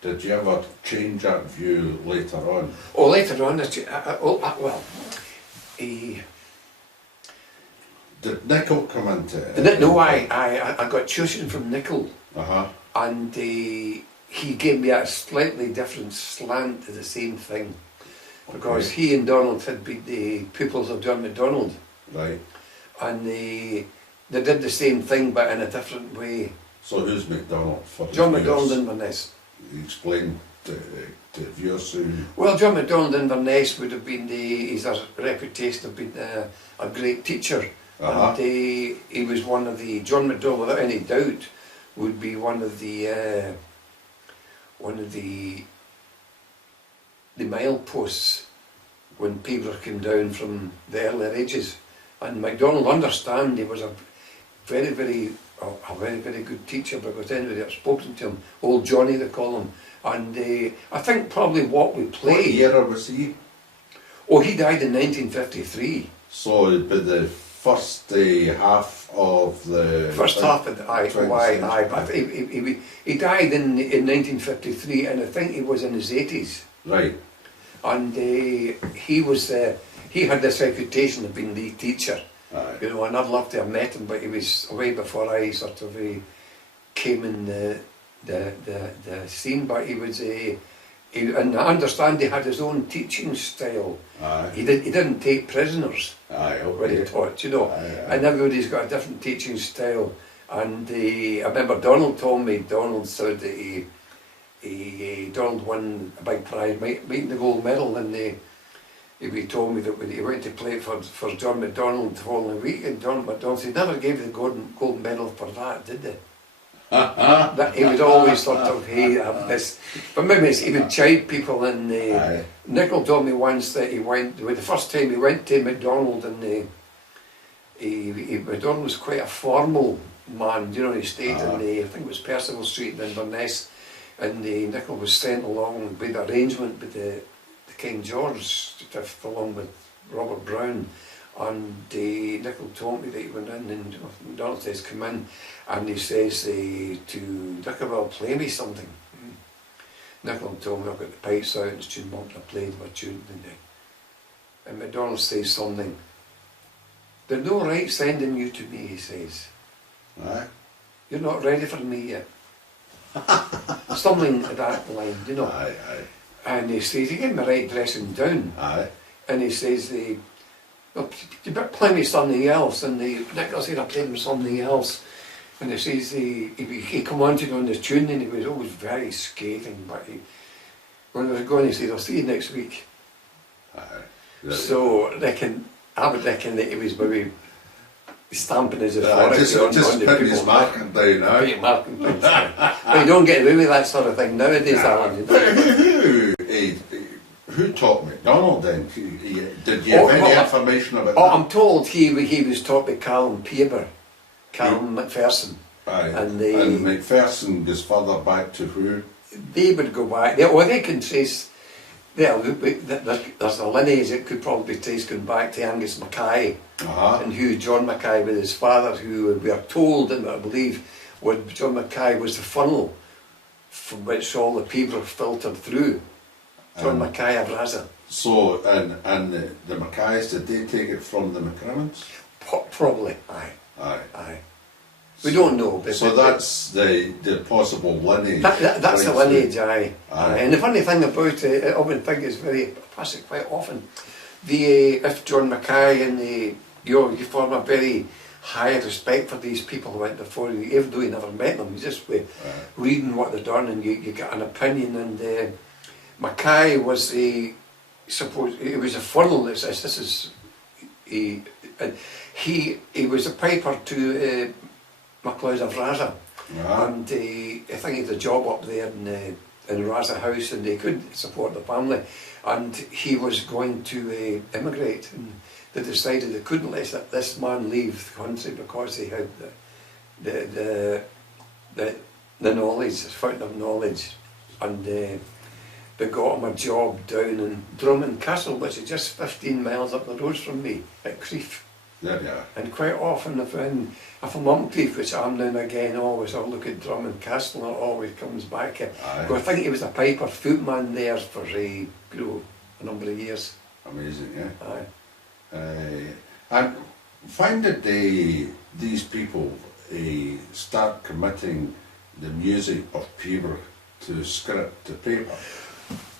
Did you ever change that view later on? Oh, later on, did Nicol come into it? No, I got tuition from Nicol. And he gave me a slightly different slant to the same thing. Because he and Donald had been the pupils of John MacDonald. Right. And they did the same thing but in a different way. So who's MacDonald? John MacDonald Inverness. Explain to viewers who... Well, John MacDonald Inverness would have been his reputation of being a great teacher. And he was one of the, John MacDonald without any doubt would be one of the mileposts when people came down from the earlier ages. And MacDonald understand he was a very, very good teacher because anybody that's spoken to him, old Johnny they call him, and I think probably what we played... What year was he? Oh, he died in 1953. So it'd be the first half of the... First half of the... He died in 1953 and I think he was in his 80s. Right. And he had this reputation of being the teacher. You know, and I'd love to have met him, but he was away before I sort of came in the scene. But he was and I understand he had his own teaching style. He didn't take prisoners when he taught, you know. And everybody's got a different teaching style. And I remember Donald told me, Donald said that Donald won a big prize, making the gold medal, and he told me that when he went to play for John McDonald the following week, and John McDonald said, never gave the gold medal for that, did they? That he would always sort of have this, but maybe he would chide people. And Nicholl told me once that he went, the first time he went to McDonald, and McDonald was quite a formal man, you know. He stayed in I think it was Percival Street in Inverness, and Nicholl was sent along with the arrangement with the King George V, along with Robert Brown. And Nicholl told me that he went in, and McDonald says, come in, and he says to Nicholl, play me something. Nicholl told me, I've got the pipes out, and it's tuned up, and I played my tune, and McDonald says something, there's no right sending you to me, he says. Aye. You're not ready for me yet. Something like that line, you know. Aye, aye. And he says, he gave me right dressing down. Aye. And he says, well, you better play me something else. And Nicholl said, I played him something else. And he says, he commented on the tune, and he was always very scathing. But when I was going, he said, I'll see you next week. Aye. So I would reckon that he was maybe stamping his authority just on the putting people. his marking down now. But you don't get away with that sort of thing nowadays, Alan. You don't. Who taught McDonald then? Did you have any information about that? I'm told he was taught by Callum McPherson. Aye. And McPherson goes further back to who? They would go back. They can trace. There's a lineage that could probably be traced going back to Angus Mackay and Hugh John Mackay with his father, who we are told, and I believe John Mackay was the funnel from which all the people filtered through. John Mackay of Raza. So, and the Mackays, did they take it from the McCrimmons? Probably, aye. Aye. Aye. We don't know. But so that's the possible lineage. That's the lineage, aye. And the funny thing about it, I often think it's very classic quite often. If John Mackay and you form a very high respect for these people who went before you, even though you never met them, you just reading what they've done, and you get an opinion. And Mackay was he was a funnel. He was a piper to MacLeod of Raza, and I think he had a job up there in Raza House, and they couldn't support the family, and he was going to immigrate, and they decided they couldn't let this man leave the country because he had the knowledge, the fountain of knowledge, and they got him a job down in Drummond Castle, which is just 15 miles up the road from me, at Crieff. Yeah. And quite often if I'm up Crieff, which I'm now and again, always I'll look at Drummond Castle, and it always comes back. I think he was a piper footman there for a number of years. Amazing, yeah. Aye. And when did these people start committing the music of Peterborough to script, to paper?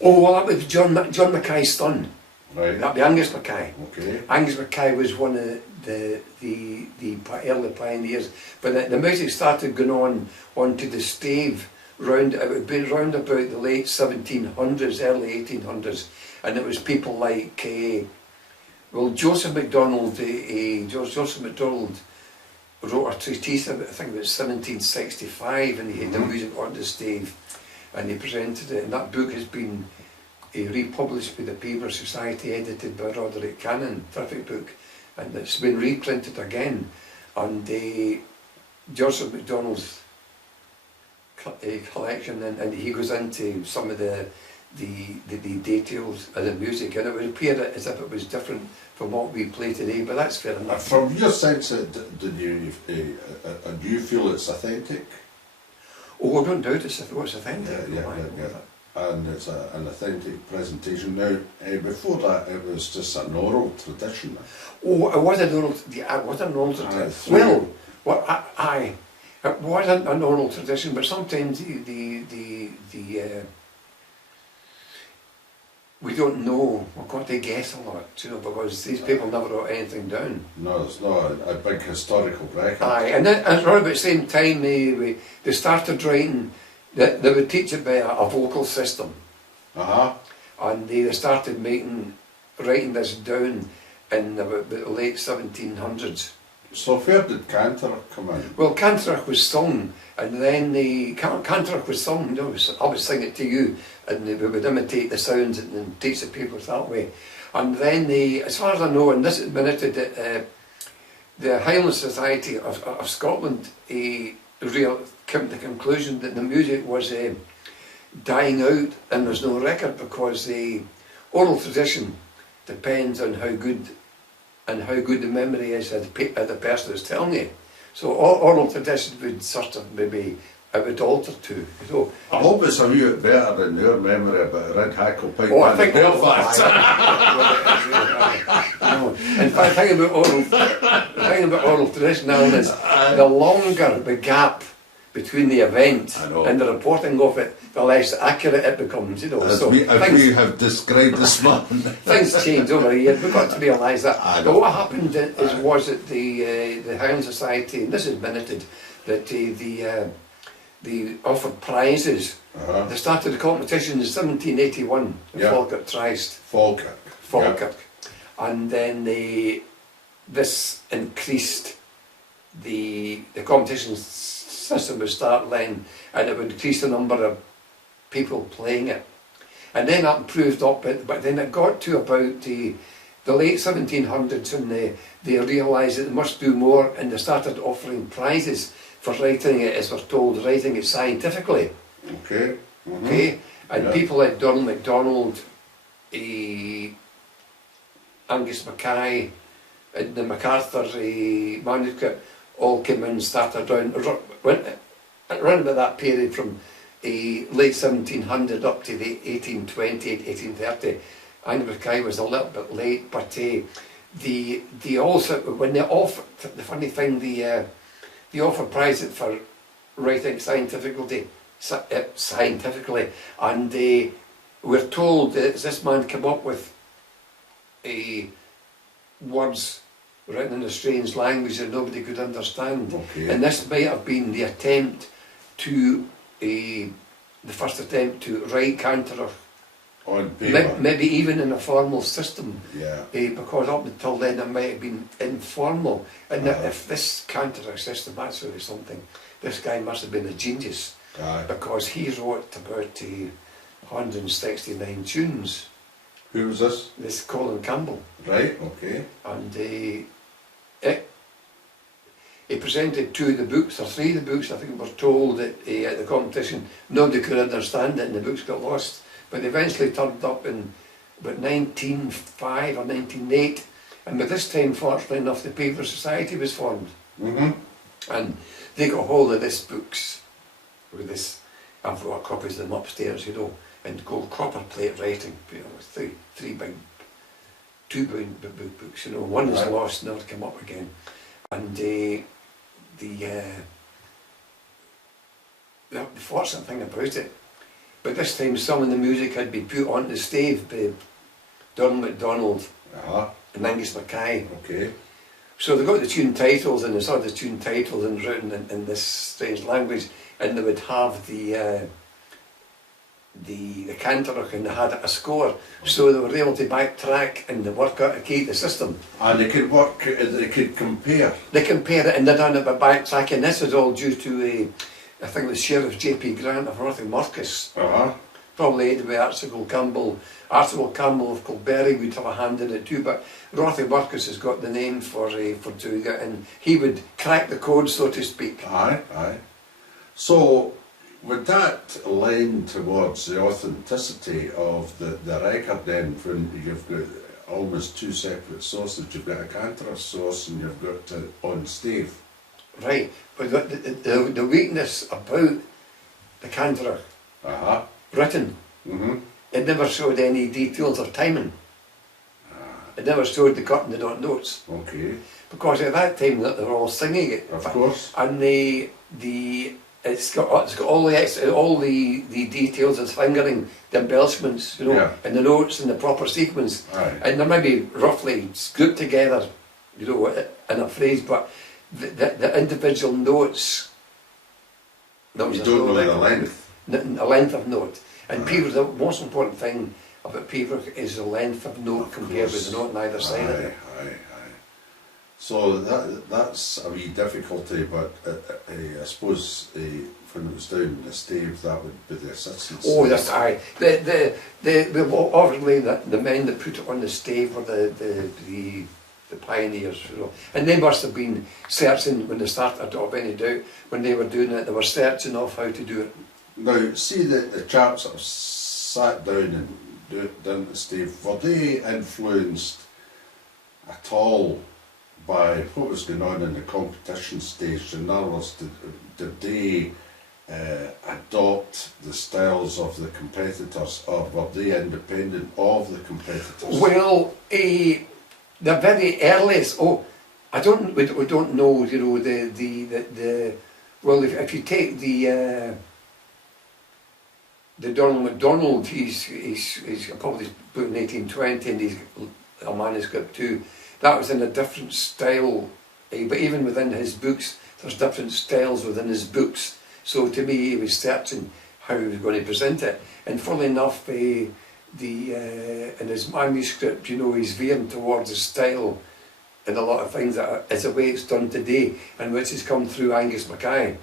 Oh, well, that was John Mackay's son. Right. That'd be Angus Mackay. Okay. Angus Mackay was one of the early pioneers, but the music started going on to the stave round. It would be round about the late 1700s, early 1800s, and it was people like Joseph MacDonald. Joseph MacDonald wrote a treatise, I think it was 1765, and he had the music on the stave, and he presented it. And that book has been republished by the Pipers Society, edited by Roderick Cannon, terrific book, and it's been reprinted again. And Joseph MacDonald's collection, and he goes into some of the details of the music, and it would appear as if it was different from what we play today, but that's fair enough. From your sense, do you feel it's authentic? Oh, I don't doubt it's authentic. Yeah. And it's an authentic presentation. Now, before that, it was just an oral tradition. Oh, it was an oral tradition. Aye, it was an oral tradition, but sometimes the we don't know, we've got to guess a lot, you know, because these people never wrote anything down. No, it's not a big historical record. Aye, and then around about the same time they started writing, they would teach it by a vocal system. And they started writing this down in about the late 1700s. So where did Cantor come in? Well, Cantorach was sung, and then Cantorach was sung, you know, I would sing it to you, and we would imitate the sounds and teach the people that way. And then as far as I know, and this is admitted that the Highland Society of Scotland came to the conclusion that the music was dying out and there's no record, because the oral tradition depends on how good the memory is of the person that's telling you. So oral tradition would sort of maybe, it would alter too. You know. I hope it's a wee bit better than your memory about a red hackle pipe. Oh, I think Belfast. In fact, the thing about oral tradition now is the longer the gap between the event and the reporting of it, the less accurate it becomes, you know. As we have described this morning. Things change over the years, we've got to realise that. But what happened was that the Highland Society, and this is minuted, that they offered prizes. They started the competition in 1781 in Falkirk, Thjis. Falkirk. And then this increased the competition system would start then, and it would increase the number of people playing it. And then that improved up, but then it got to about the late 1700s, and they realised that they must do more, and they started offering prizes for writing it, as we're told, writing it scientifically. Okay. Okay, and people like Donald MacDonald, Angus Mackay, and the MacArthur manuscript all came in and started around about that period from late 1700 up to the 1820, 1830. Angus Mackay was a little bit late, but they also, when they offered, the funny thing, they offered prizes for writing scientifically, and we're told that this man came up with words written in a strange language that nobody could understand. And this might have been the attempt to, the first attempt to write Cantorach on paper. Maybe even in a formal system. Yeah. Because up until then it might have been informal. And if this Cantorach system, that's really something. This guy must have been a genius. Because he wrote about 169 tunes. Who was this? This Colin Campbell. Right, okay. And he presented 2 of the books, or 3 of the books, I think we were told that at the competition nobody could understand it and the books got lost. But they eventually turned up in about 1905 or 1908, and by this time, fortunately enough, the Pipers Society was formed. And they got hold of this books, with this, I've got copies of them upstairs, you know, and gold copper plate writing, you know, 2 big books, you know, one is lost, never come up again. And the fortunate thing about it, but this time some of the music had been put on the stave by Donald MacDonald and Angus Mackay. Okay. So they got the tune titles, and they saw the tune titles and written in this strange language, and they would have the Cantorach, and they had a score, so they were able to backtrack and work out a key to the system. And they could compare. They compare it, and they done it by backtracking. This is all due to I think it was Sheriff J.P. Grant of Rothiemurchus. Probably aided by Archibald Campbell. Archibald Campbell of Colberry would have a hand in it too, but Rothiemurchus has got the name for doing it, and he would crack the code, so to speak. Aye. So would that lend towards the authenticity of the record then, when you've got almost 2 separate sources? You've got a Cantorach source and you've got on stave. Right, but the weakness about the Cantorach written, it never showed any details of timing. It never showed the cut and the dot notes. Okay. Because at that time they were all singing it. Of course. And it's got all the details, its fingering, the embellishments, you know, Yeah. and the notes in the proper sequence, Aye. and they're maybe roughly grouped together, you know, in a phrase, but the individual notes. You don't know the length. The length of note, and Peter, the most important thing about Peter is the length of note compared with the note on either side of it. Aye. So that's a wee difficulty, but I suppose when it was down the stave, that would be the assistance. Oh, that's aye. Obviously the men that put it on the stave were the pioneers, you know, and they must have been searching when they started. I don't have any doubt when they were doing it, they were searching off how to do it. Now, see the chaps that have sat down and done the stave, were they influenced at all by what was going on in the competition stage? In other words, did they adopt the styles of the competitors, or were they independent of the competitors? Well, the very earliest. Oh, we don't know. You know the. Well, if you take the Donald MacDonald, he's published a book in 1820, and he's a manuscript too. That was in a different style, but even within his books, there's different styles within his books. So to me, he was searching how he was going to present it. And funnily enough, in his manuscript, you know, he's veering towards a style in a lot of things that is the way it's done today, and which has come through Angus Mackay.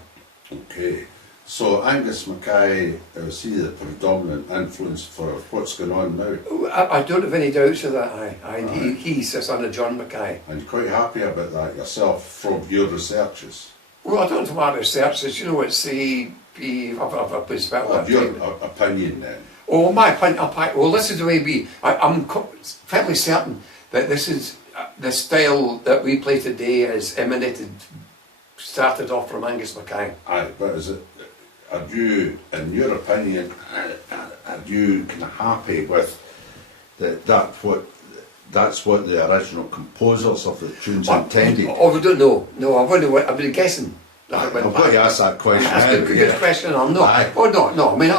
Okay, so Angus Mackay, is he the predominant influence for what's going on now? I don't have any doubts of that. And he's the son of John Mackay. And you're quite happy about that yourself from your researches? Well, I don't know what researches. You know, it's I've your opinion then? Oh, my opinion. Well, this is the way I'm fairly certain that this is the style that we play today is started off from Angus Mackay. Aye, but are you, in your opinion, are you kind of happy with that's what the original composers of the tunes intended? Oh, we don't know. No, I've been guessing. I've got to ask that question. That's a good question. I'm not. Aye. Oh no. I mean,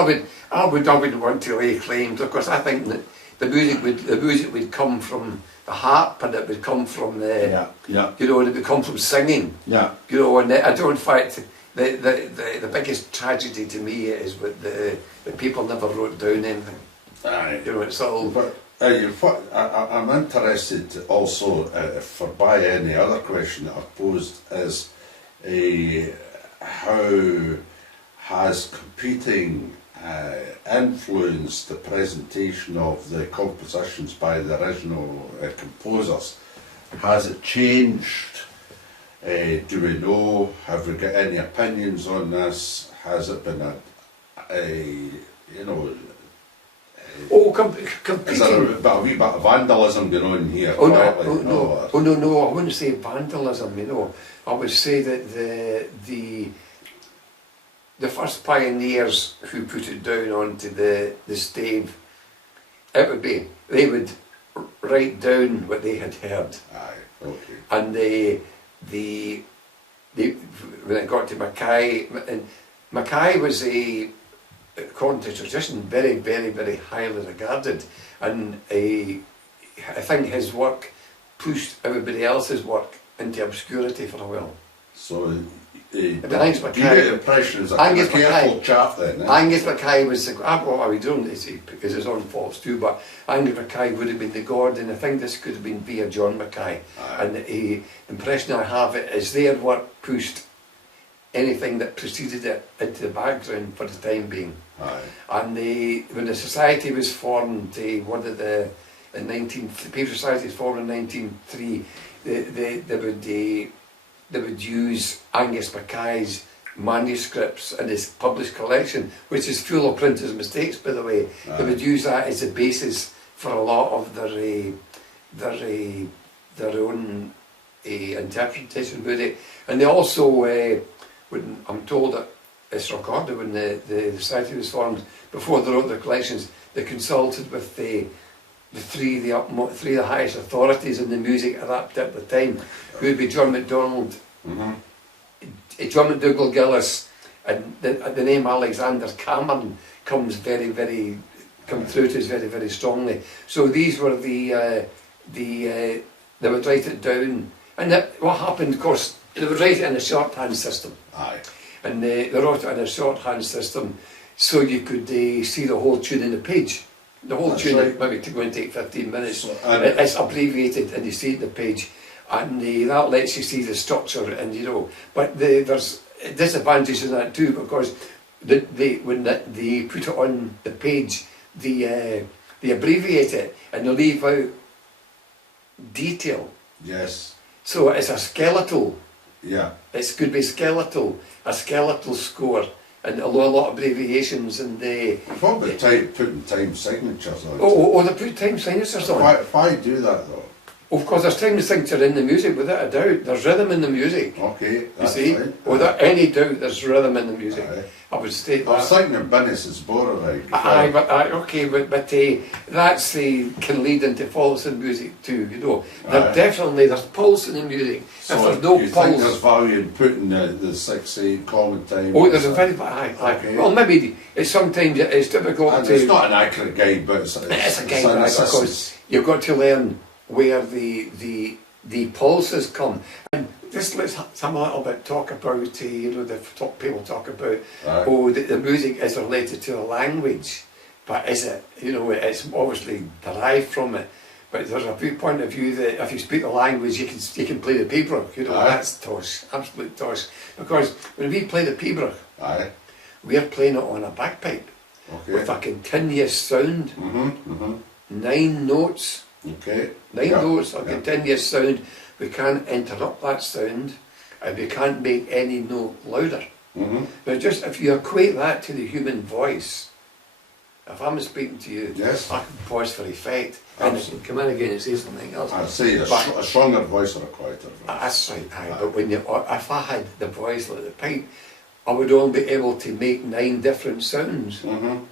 I would want to lay claim, because I think that the music would come from the harp, and it would come from the you know, it would come from singing. Yeah. You know, and I don't find the biggest tragedy to me is with the people never wrote down anything. Aye. You know, it's all. But I'm interested also, by any other question that I've posed, is how has competing influenced the presentation of the compositions by the original composers? Has it changed? Do we know? Have we got any opinions on this? Has it been competing? Is there a wee bit of vandalism going on here? No, I wouldn't say vandalism, you know. I would say that the first pioneers who put it down onto the stave, they would write down what they had heard. Aye, okay. And when it got to Mackay, and Mackay was according to tradition, very, very, very highly regarded, and I think his work pushed everybody else's work into obscurity for a while. So, Angus Mackay, you get the impression he's a careful chap then? Angus Mackay was because his own faults too, but Angus Mackay would have been the god, and I think this could have been via John Mackay. Aye. And the impression I have is their work pushed anything that preceded it into the background for the time being. Aye. And when the society was formed, the Pipers Society was formed in 1903. They would use Angus Mackay's manuscripts and his published collection, which is full of printers' mistakes, by the way. Aye. They would use that as a basis for a lot of their own interpretation about it. And they also, when I'm told that it's recorded, when the society was formed, before they wrote their collections, they consulted with the three of the highest authorities in the music at that particular time, who would be John MacDonald, John MacDougall Gillis, and the name Alexander Cameron comes come through to us very, very strongly. So these were they would write it down, and what happened, of course, they would write it in a shorthand system. Aye. And they wrote it in a shorthand system, so you could see the whole tune in the page. The whole That's tune right. maybe going to take 15 minutes. So, It's abbreviated, and you see it in the page, and that lets you see the structure. And but there's disadvantages in that too, because when they put it on the page, they abbreviate it and they leave out detail. Yes. So it's a skeletal. Yeah. It could be a skeletal score, and a lot of abbreviations, and What about putting time signatures on? they put time signatures on. Why do that though? Of course, there's time signature in the music, without a doubt. There's rhythm in the music. Okay, that's You see, right. without any doubt, there's rhythm in the music. Aye. I would state I was that. thinking of Bennis's Borderite. But that's can lead into pulse in music too. Aye. There's pulse in the music. So if there's no you think there's pulse, value in putting the 6/8 common time? there's a very high. Okay. Well, maybe sometimes it's difficult And to. it's not an accurate guide, but it's a It's a an guide, assistance. because you've got to learn where the pulses come. And just let's have a little bit talk about, people talk about, Aye. the music is related to a language, but is it? It's obviously derived from it. But there's a point of view that if you speak the language, you can play the pibroch. Aye. That's tosh, absolute tosh. Because when we play the pibroch, Aye. we're playing it on a bagpipe Okay. with a continuous sound, 9 notes. Okay. 9 Yeah. notes of Yeah. continuous sound. We can't interrupt that sound, and we can't make any note louder. But just if you equate that to the human voice, if I'm speaking to you, Yes. I can pause for effect, and I can come in again and say something else. I'd say But- a stronger voice or a quieter voice. That's right, aye. But if I had the voice like the pipe, I would only be able to make 9 different sounds, and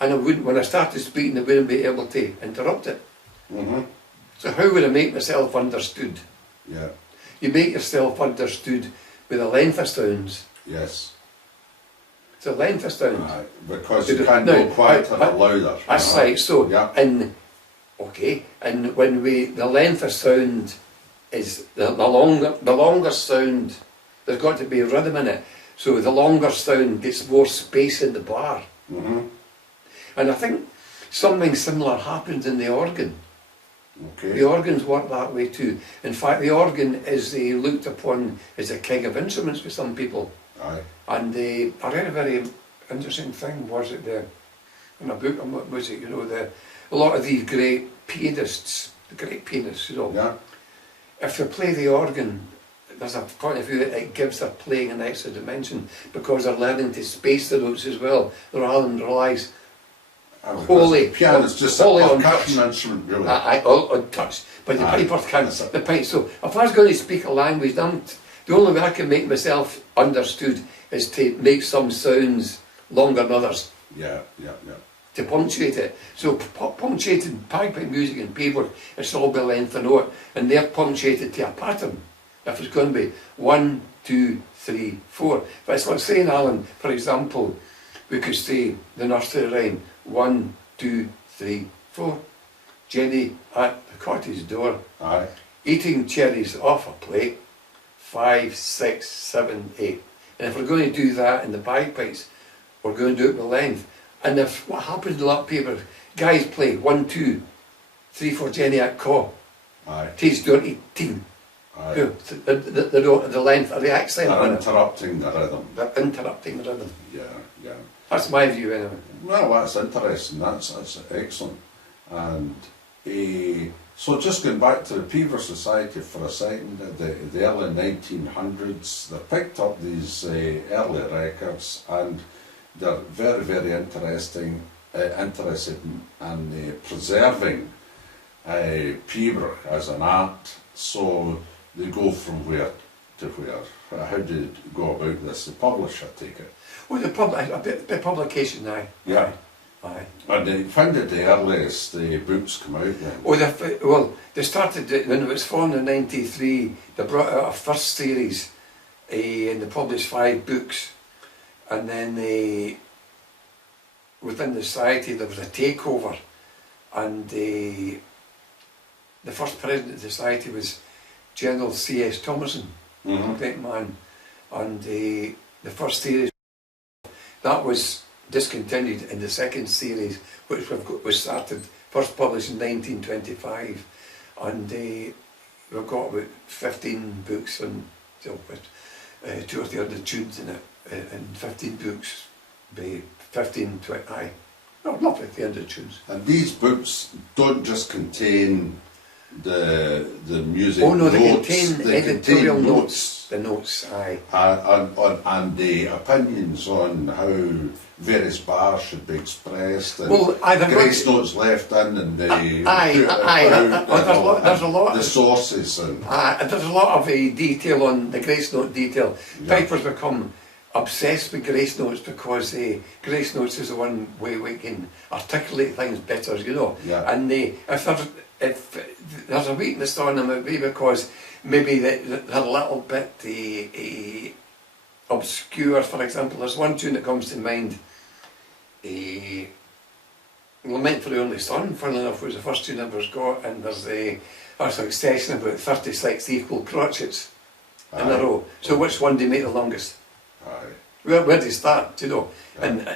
I wouldn't. When I started speaking, I wouldn't be able to interrupt it. So how would I make myself understood? Yeah. You make yourself understood with a length of sounds. Yes. It's a length of sounds. Aye. Because you Now, can't go quieter or louder. That's right. So, Yeah. and when the length of sound is the longer sound, there's got to be rhythm in it. So the longer sound gets more space in the bar. And I think something similar happens in the organ. Okay. The organs work that way too. In fact, the organ is looked upon as a king of instruments for some people. Aye. And I read a very interesting thing, was it there, in a book, and what was it, a lot of these great pianists, Yeah. if they play the organ, there's a point of view that it gives their playing an extra dimension, because they're learning to space the notes as well, rather than relies wholly Piano's just a wholly on percussion touch. instrument, really. On touch, but the Aye. piper can't. That's it. The pipe. So if I was going to speak a language, the only way I can make myself understood is to make some sounds longer than others Yeah. to punctuate it. So punctuated bagpipe music and paper, it's all by length of note, and they're punctuated to a pattern. If it's going to be 1, 2, 3, 4. But it's like saying, Alan, for example, we could say the nursery rhyme: 1, 2, 3, 4. Jenny at the cottage door, Aye. eating cherries off a plate. 5, 6, 7, 8. And if we're going to do that in the bagpipes, we're going to do it with length. And if what happens in a lot of people, guys play 1, 2, 3, 4, Jenny at caw. Aye. Thjis door 18. Aye. The length of the accent. They're on it. interrupting the rhythm. They're interrupting the rhythm. Yeah. That's my view anyway. Well, that's interesting. That's excellent. And so just going back to the Pipers Society for a second, the early 1900s, they picked up these early records, and they're very, very interested in preserving Pibroch as an art. So they go from where to where. How did it go about this? The publisher take it. Well, the publication now. Yeah. Aye. And they funded the earliest books come out then. They started when it was formed in '93. They brought out a first series, and they published 5 books. and then within the society there was a takeover, and the first president of the society was General Thjis Thomason, a great man, and the first series that was discontinued in the second series, which was started, first published in 1925, and we've got about 15 books and 2 or 300 tunes in it, and 15 books by 15, 20, roughly 300 tunes. And these books don't just contain the music. Oh no, notes, they editorial notes. The notes, aye. And the opinions on how various bars should be expressed, and well, grace notes left in, and the there's a lot the sources, and there's a lot of detail on the grace note detail. Yeah. Pipers become obsessed with grace notes because grace notes is the one way we can articulate things better, you know. Yeah. And if there's a weakness on them, it would be because maybe they're a little bit obscure. For example, there's one tune that comes to mind, Lament for the Only Son, funnily enough, was the first tune I ever got, and there's a succession about 36 equal crotchets in a row. So which one do you make the longest? Aye. Where do you start, you know? Yeah. And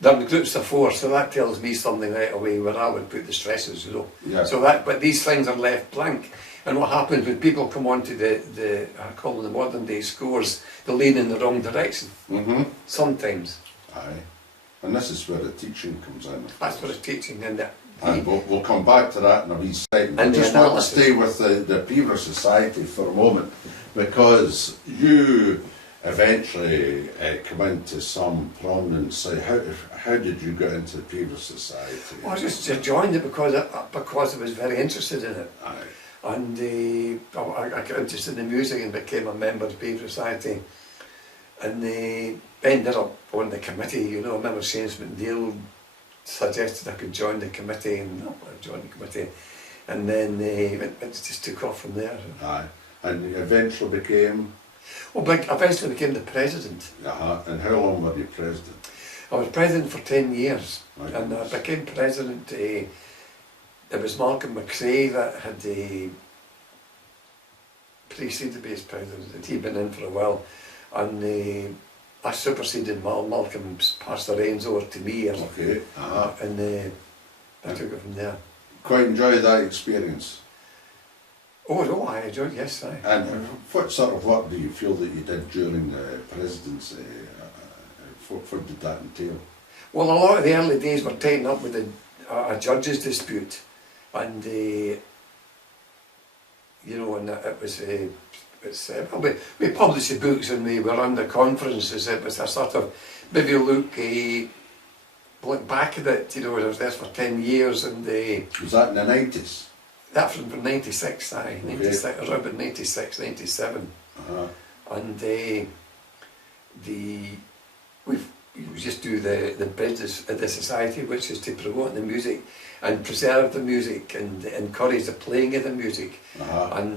they're in groups of 4, so that tells me something right away where I would put the stresses, you know. Yeah. So but these things are left blank. And what happens when people come onto the I call them the modern day scores, they lean in the wrong direction. Sometimes. Aye. And this is where the teaching comes in. That's where the teaching, and we'll come back to that in a wee second. I just want to stay with the Pipers Society for a moment, because you eventually come into some prominence. How did you get into the Pipers Society? Well, I just joined it because I was very interested in it. Aye. And I got interested in the music and became a member of the Pipers Society. And ended up on the committee, you know. I remember James McNeil suggested I could join the committee, and I joined the committee. And then it just took off from there. Aye. And you eventually became? Well, I eventually became the president. And how long were you president? I was president for 10 years. And I became president. It was Malcolm McRae that had preceded me as president. He'd been in for a while. And I superseded Malcolm, passed the reins over to me. Okay. And I took it from there. Quite enjoyed that experience? Oh no, I enjoyed, yes. And what sort of work do you feel that you did during the presidency? What did that entail? Well, a lot of the early days were taken up with a judges' dispute, and you know, and it was we published the books and we were under conferences. It was a sort of maybe look back at it. You know, I was there for 10 years, and was that in the 90s? That from 96, aye, 96, around about 96, 97. And we just do the business of the society, which is to promote the music and preserve the music and encourage the playing of the music. And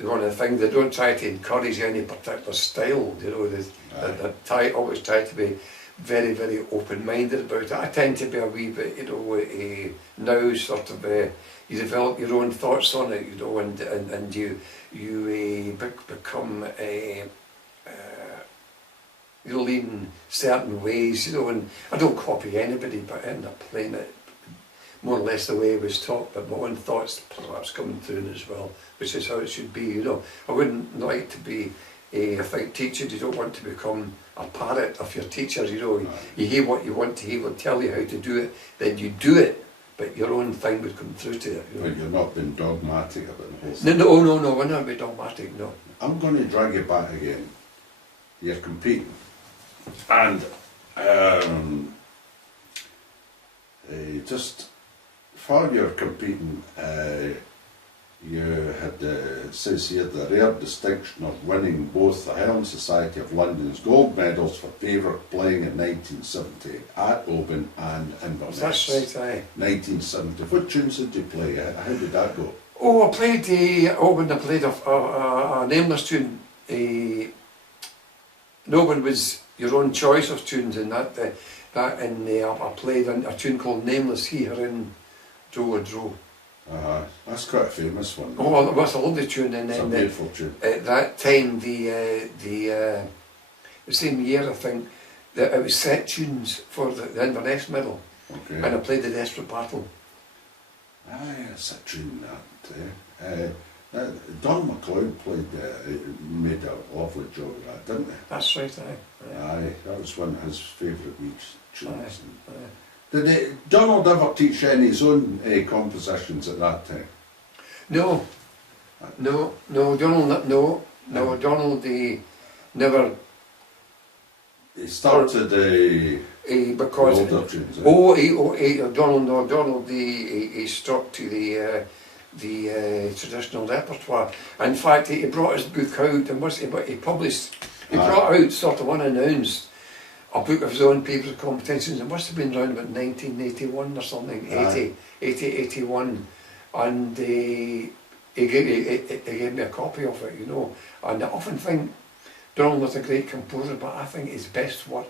one of the things, they don't try to encourage any particular style, you know. They always try to be very, very open-minded about it. I tend to be a wee bit, you know, now sort of, you develop your own thoughts on it, you know, and you become you lead in certain ways, you know, and I don't copy anybody, but I end up playing it more or less the way it was taught, but my own thoughts perhaps coming through as well, which is how it should be, you know. I wouldn't like to be I think teachers, you don't want to become a parrot of your teacher, you know. You hear what you want to hear, will tell you how to do it, then you do it, but your own thing would come through to it. You know? But you're not being dogmatic about the whole thing. No, we're not being dogmatic, no. I'm going to drag you back again. You're competing. And just while you're competing, you had, says here, the rare distinction of winning both the Herald Society of London's gold medals for favourite playing in 1970 at Oban and Inverness. That's right, aye. 1970. What tunes did you play? How did that go? Oh, I played Oban. I played a nameless tune. Oban was your own choice of tunes, and I played a tune called Nameless He Her in Drow. That's quite a famous one. Oh, it was a lovely tune, and it's then a beautiful tune. At that time, the same year I think, that it was set tunes for the Inverness Medal, Okay. and I played the Desperate Battle. Aye, it's a tune that. Don McLeod made a lovely job of that, didn't he? That's right, aye. Aye, that was one of his favourite week's tunes. Aye. Did Donald ever teach any his own compositions at that time? No, Donald, Donald, he never. He started because older tunes. Donald, he stuck to the traditional repertoire. In fact, he brought his book out, and he published. He brought out sort of unannounced a book of his own Pipers competitions. It must have been around about 1981 or something, 81, and he gave me a copy of it, you know. And I often think Donald was a great composer, but I think his best work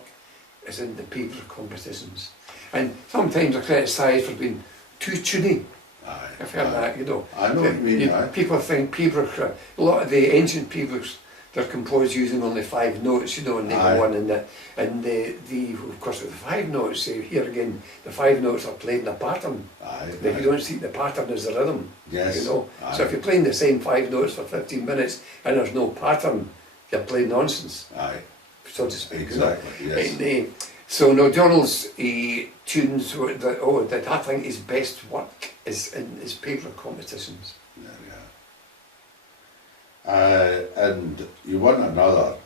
is in the Pipers competitions. And sometimes I criticise for being too tuney. I've heard that, you know. I know what you mean. People think Pipers, a lot of the ancient Pipers, they're composed using only 5 notes, you know, and one, and of course with the 5 notes, here again, the 5 notes are played in a pattern. If you don't see the pattern as the rhythm, you know. So if you're playing the same 5 notes for 15 minutes and there's no pattern, you're playing nonsense, so to speak. Exactly, you know? yes. And, so no, Donald's tunes that I think his best work is in his paper competitions. And you won another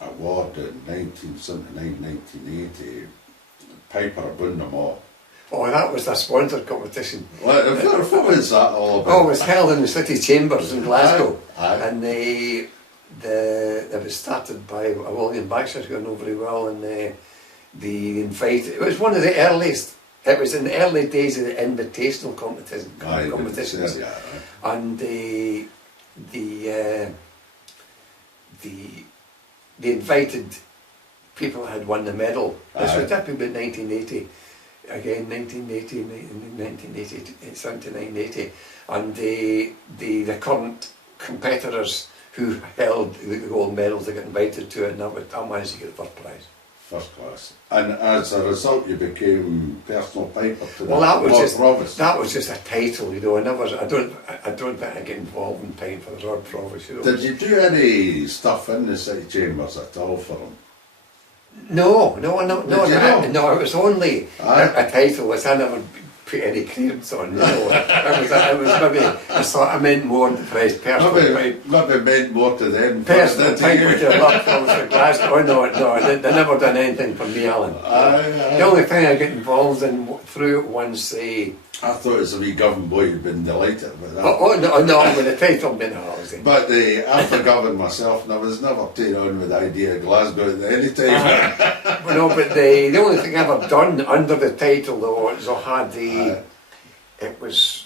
award in 1979-1980, Piper Abund them all. Oh, that was a sponsored competition. What was that all about? Oh, it was held in the City Chambers in Glasgow. And it was started by William Baxter, who I know very well, and it was one of the earliest. It was in the early days of the invitational competitions, and they invited people who had won the medal. This was up about 1980, again 1979, 80, and the current competitors who held the gold medals, they got invited to it, and I managed to get the first prize. First class. And as a result, you became personal piper to Well, that was just a title, you know. I don't think I get involved in paying for the Lord Provost, you know. Did you do any stuff in the City Chambers at all for him? No. It was only a title which I never put any clearance on, you know. it was maybe I thought I meant more to the prize personal. Maybe meant more to them. Personal title to the Lord Provost of Glasgow. Oh no, they never done anything for me, Alan. The only thing I get involved in through it once. I thought as a wee government boy you'd been delighted with that. No, with the title being housing. But after government myself, and I was never taken on with the idea of Glasgow at any time. But the only thing I ever done under the title though was I had it was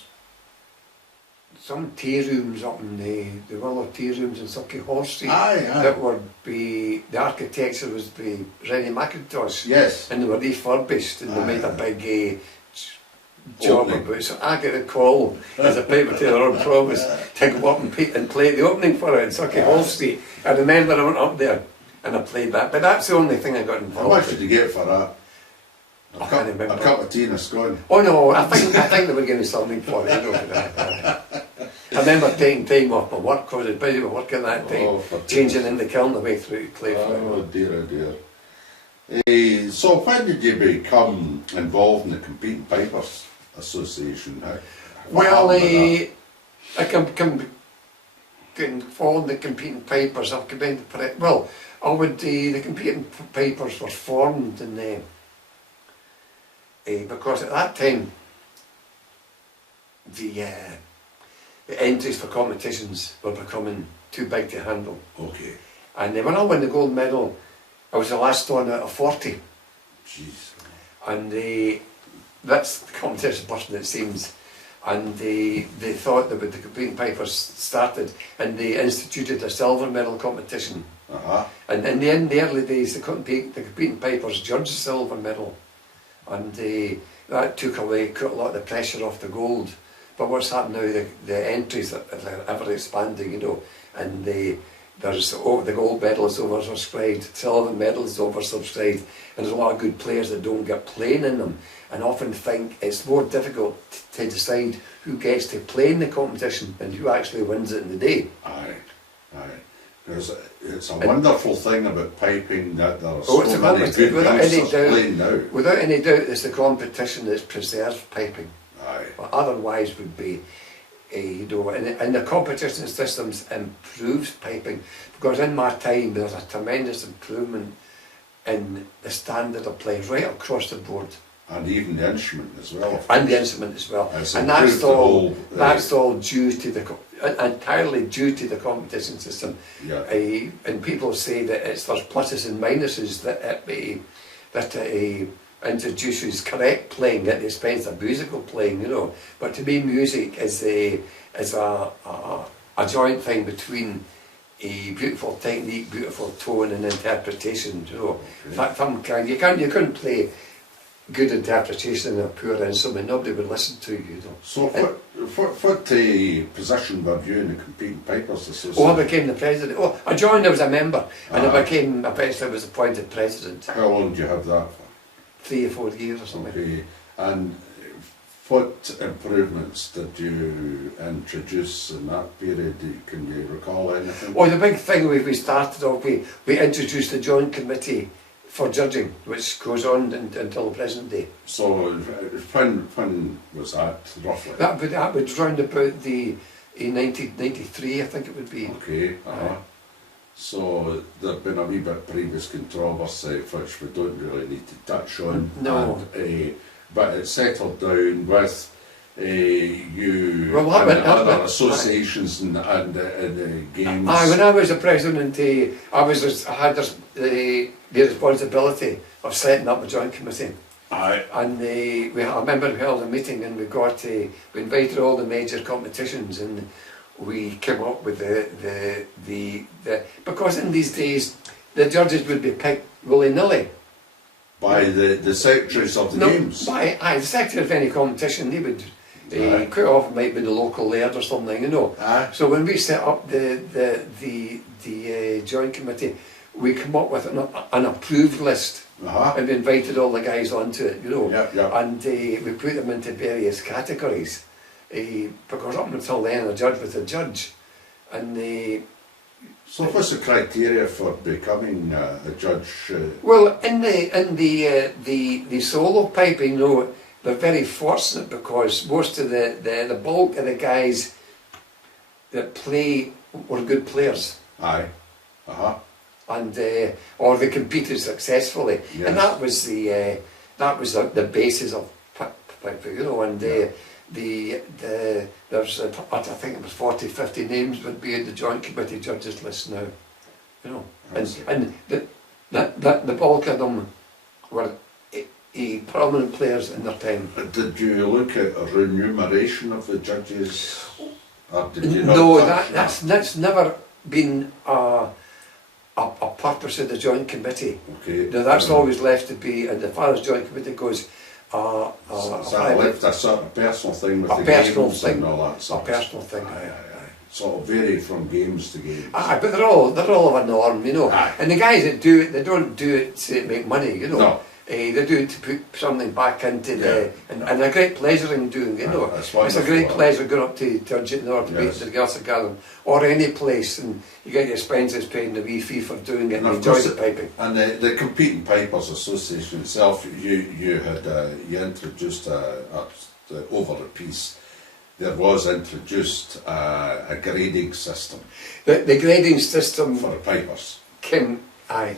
some tea rooms up in the Willow tea rooms in Sucky Horse Street. That would be, the architecture was by Rennie McIntosh. Yes. And they were refurbished, and they made a big job about it. So I get a call as a paper to the Lord Provost to go up and play the opening for it in Sucky Horse Street. I remember I went up there and I played that, but that's the only thing I got involved in. How much did you get for that? I can't remember. A cup of tea and a scone. Oh no, I think they were giving something for it. I remember taking time off my work because I was busy with work at that time, changing in the kiln the way through to play for it. Oh dear. So when did you become involved in the Competing Pipers Association? Well, I get involved in the Competing Pipers. I've come into the Competing Pipers were formed in because at that time the entries for competitions were becoming too big to handle. Okay. And when I won the gold medal, I was the last one out of 40. Jeez. And that's the competition person, it seems. and they thought that when the competing pipers started, and they instituted a silver medal competition. And in the early days, the competing pipers judged the silver medal, and that took away quite a lot of the pressure off the gold. But what's happened now, the entries are ever expanding, you know, and the gold medal is oversubscribed, silver medal is oversubscribed, and there's a lot of good players that don't get playing in them, and often think it's more difficult to decide who gets to play in the competition and who actually wins it in the day. Aye. Because it's a wonderful thing about piping that there are so many good youngsters playing now. Without any doubt, it's the competition that's preserved piping. Aye. But otherwise would be, you know, and the competition systems improves piping, because in my time there's a tremendous improvement in the standard of play right across the board. And even the instrument as well. And the instrument as well. It's And that's all due to entirely due to the competition system. Yeah. And people say that there's pluses and minuses that it introduces correct playing at the expense of musical playing, you know. But to me, music is a joint thing between a beautiful technique, beautiful tone, and interpretation. You know, Okay. in fact, you couldn't play good interpretation in a poor instrument. Nobody would listen to you. You know. So what position were you in the Competing Pipers Association? Oh, I became the president. Oh, I joined as a member, and I eventually was appointed president. How long do you have that for? 3 or 4 years or something. Okay. And what improvements did you introduce in that period? Can you recall anything? Well, the big thing we started off, we introduced the joint committee for judging, which goes on until the present day. So when was that roughly? That would round about the 1993, I think it would be. Okay. So there's been a wee bit previous controversy which we don't really need to touch on. No. And, but it settled down with you Well, and other associations and games. When I was the president, I had the responsibility of setting up a joint committee. Aye. And I remember we held a meeting, and we invited all the major competitions, and we came up with the because in these days the judges would be picked willy-nilly. By the secretaries of the games? By the secretary of any competition, they would quite often might be the local laird or something, you know. So when we set up the joint committee, we come up with an approved list, and we invited all the guys onto it, you know. And we put them into various categories, because up until then a judge was a judge, and so what's the criteria for becoming a judge? Well, in the solo piping, you know, they're very fortunate, because most of the bulk of the guys that play were good players. Aye. And or they competed successfully, Yes. and that was the basis of piping, you know. And there's I think it was 40, 50 names would be in the joint committee judges list now, you know. And the bulk of them were prominent players in their time. But did you look at a remuneration of the judges? Or did you No, not that's never been a purpose of the joint committee. Okay. Now that's always left to be, and as far as joint committee goes, so that left a sort of personal thing with the personal games thing, and all that a sort of personal stuff. thing. Aye. Sort of vary from games to games. But they're all of a norm, you know. Aye. And the guys that do it, they don't do it to make money, you know. No. They do it to put something back into and a great pleasure in doing, you know. That's It's a great wonderful. pleasure going up to Thjis or to Yes. the Garsa Garden or any place, and you get your expenses paid and the wee fee for doing it, and of enjoy course the piping. And the Competing Pipers Association itself, you introduced over the piece. There was introduced a grading system The grading system for the pipers. the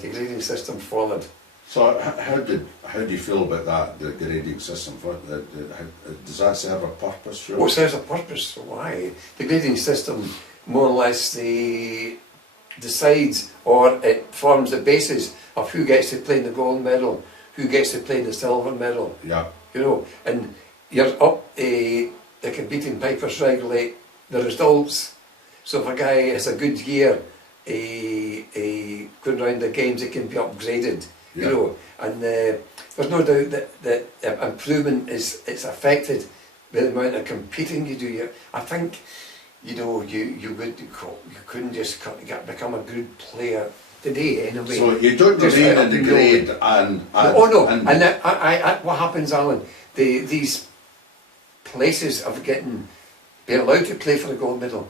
grading system followed. So how do you feel about that? The grading system, does that serve a purpose? Sure. What serves a purpose? Why? The grading system more or less decides, or it forms the basis of who gets to play the gold medal, who gets to play the silver medal. Yeah. You know, and you're up the competing pipers regulate the results. So if a guy has a good year, going round the games, he can be upgraded, you know. And there's no doubt that improvement it's affected by the amount of competing you do. I think, you know, you couldn't just become a good player today anyway. So you don't remain in the grade what happens, Alan? These places of being allowed to play for the gold medal.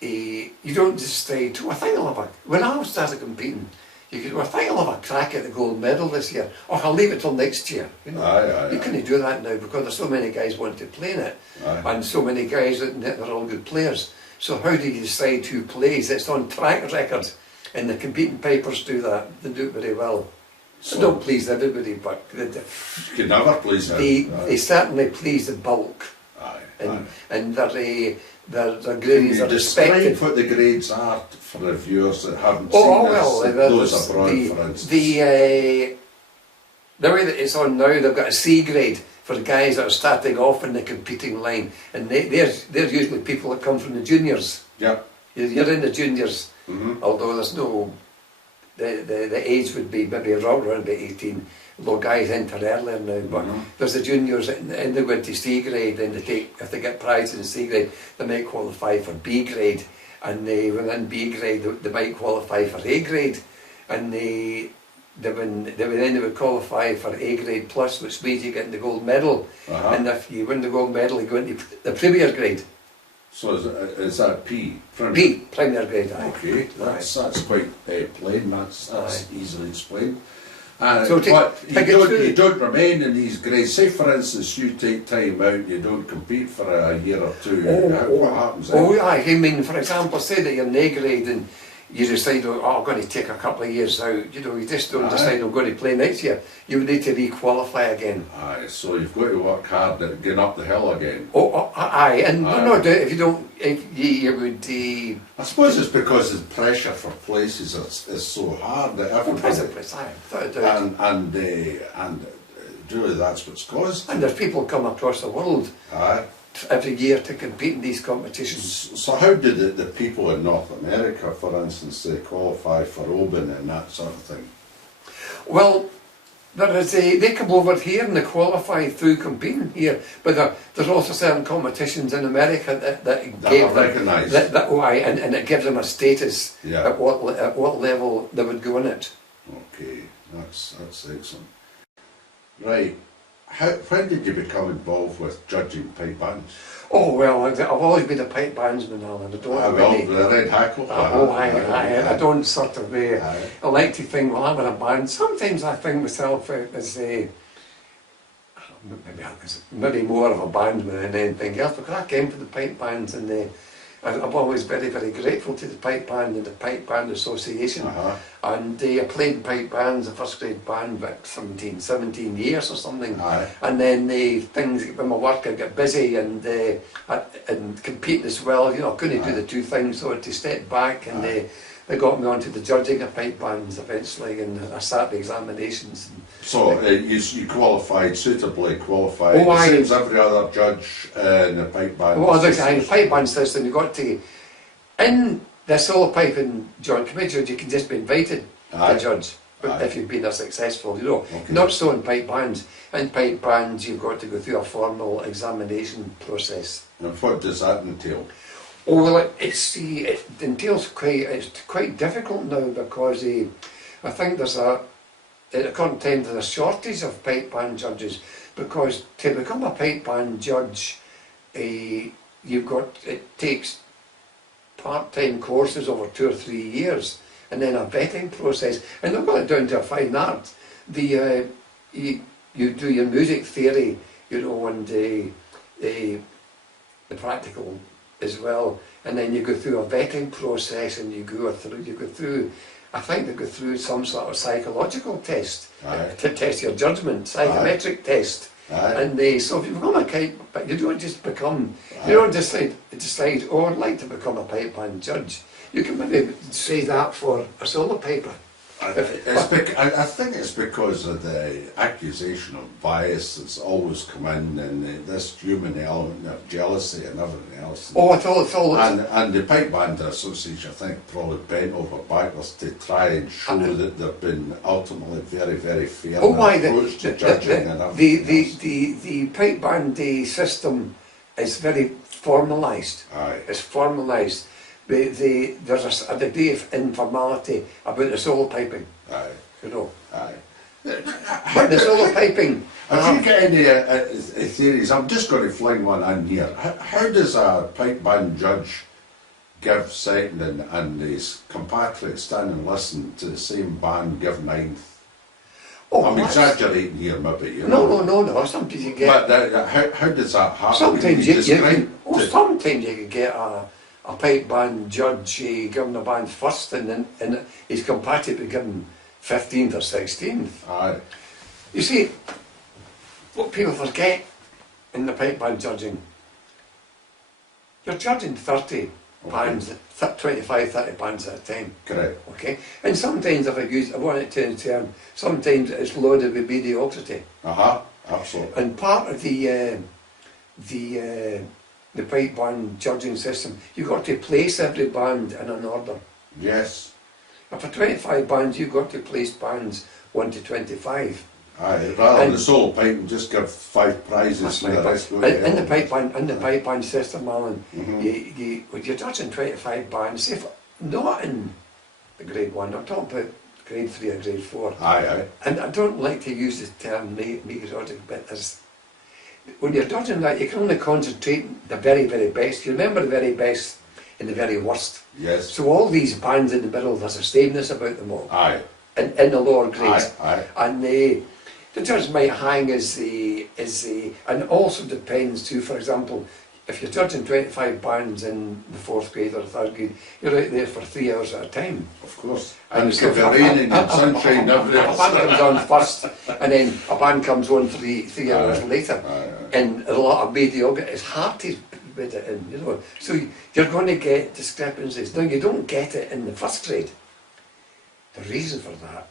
You don't just say, I think I'll have when I started competing, I think I'll have a crack at the gold medal this year, or I'll leave it till next year. You know? You couldn't do that now because there's so many guys want to play in it, and so many guys that are all good players. So how do you decide who plays? It's on track record, and the competing pipers do that. They do it very well. So they don't please everybody, but you can never please everybody. They certainly please the bulk, and their grades are respected. Describe what the grades are for the viewers that haven't seen those abroad, for instance. The way that it's on now, they've got a C grade for the guys that are starting off in the competing line, and they're usually people that come from the juniors. Yeah. You're in the juniors, although there's no, the age would be maybe around about 18, although guys enter earlier now, but there's the juniors and they go into C grade, and if they get prizes in C grade, they might qualify for B grade, and within B grade they might qualify for A grade, and they would qualify for A grade plus, which means you get the gold medal, and if you win the gold medal you go into the premier grade. So is that P? Premier grade. Okay, that's quite plain, that's easily explained. So you don't remain in these grades. Say for instance you take time out, you don't compete for a year or two, what happens then? I mean, for example, say that you're in A grade and you decide, I'm going to take a couple of years out, you know, you just don't decide I'm going to play next year. You would need to re-qualify again. So you've got to work hard at getting up the hill again. And no doubt if you don't, you would... I suppose it's because the pressure for places is so hard that everybody... And really that's what's caused. And there's people come across the world every year to compete in these competitions. So how did the people in North America, for instance, they qualify for Open and that sort of thing? Well, they come over here and they qualify through competing here, but there's also certain competitions in America that are recognised. And it gives them a status at what level they would go in it. Okay, that's excellent. Right. When did you become involved with judging pipe bands? Oh well, I've always been a pipe bandsman, Alan. I don't the red hackle. I don't sort of. I like to think, well, I'm in a band. Sometimes I think myself as maybe more of a bandman than anything else, because I came from the pipe bands, and I'm always very, very grateful to the pipe band and the Pipe Band Association. And I played in pipe bands, a first grade band, about 17 years or something. And then things, when my work, I got busy and competing as well. You know, I couldn't do the two things, so I had to step back, and they got me onto the judging of pipe bands eventually, and I sat the examinations. So you qualified, suitably qualified, the same as every other judge in the pipe band. Well, the pipe band system, you got to, in the solo piping joint committee, you can just be invited to judge, if you've been successful, you know. Not so in pipe bands. In pipe bands, you've got to go through a formal examination process. And what does that entail? Oh well, it entails quite difficult now, because I think there's there's a shortage of pipe band judges, because to become a pipe band judge, it takes part-time courses over 2 or 3 years, and then a vetting process, and they've got it down to a fine art. You do your music theory, you know, and the practical as well, and then you go through a vetting process, and you go through I think they go through some sort of psychological test to test your judgment, psychometric test. And so if you become a pipe, but you don't just become, you don't decide, oh, I'd like to become a pipe band judge. You can maybe say that for a solo piper. I think it's because of the accusation of bias that's always come in, and this human element of jealousy and everything else. Oh, it's all. And the Pipe Band Association, I think, probably bent over backwards to try and show that they've been ultimately very, very fair in their approach to judging and everything else. The pipe band system is very formalised. Aye. It's formalised. There's a degree of informality about the solo piping. Aye. You know. Aye. But the solo piping. Have you got any theories? I'm just going to fling one in here. How does a pipe band judge give second and his compatriots stand and listen to the same band give ninth? Oh, I'm exaggerating here, maybe. You no, know. no. Sometimes you get. But how does that happen? Sometimes sometimes you can get a pipe band judge giving a band first, and his compatriot be given 15th or 16th. Aye. You see, what people forget in the pipe band judging, you're judging 30 bands, 25, 30 bands at a time. Correct. Okay? And sometimes, if I want it to turn, sometimes it's loaded with mediocrity. Absolutely. And part of the pipe band judging system, you've got to place every band in an order. Yes. But for 25 bands, you've got to place bands 1 to 25. Aye, rather than the solo pipe and just give 5 prizes and the rest go to in the pipe band system, Alan, when you're judging 25 bands, if not in the grade 1, I'm talking about grade 3 or grade 4. Aye. And I don't like to use the term meteoric, but when you're judging that, you can only concentrate the very, very best. You remember the very best and the very worst. Yes. So all these bands in the middle, there's a sameness about them all. Aye. In the lower grades. Aye. And the judge might hang as the, and it also depends too, for example, if you're judging 25 bands in the 4th grade or 3rd grade, you're out there for 3 hours at a time. Of course. And it's got the raining and sunshine every A band comes on first, and then a band comes on 3 hours later. And a lot of mediocre, it's hard to put it in, you know. So you're going to get discrepancies. Now, you don't get it in the 1st grade. The reason for that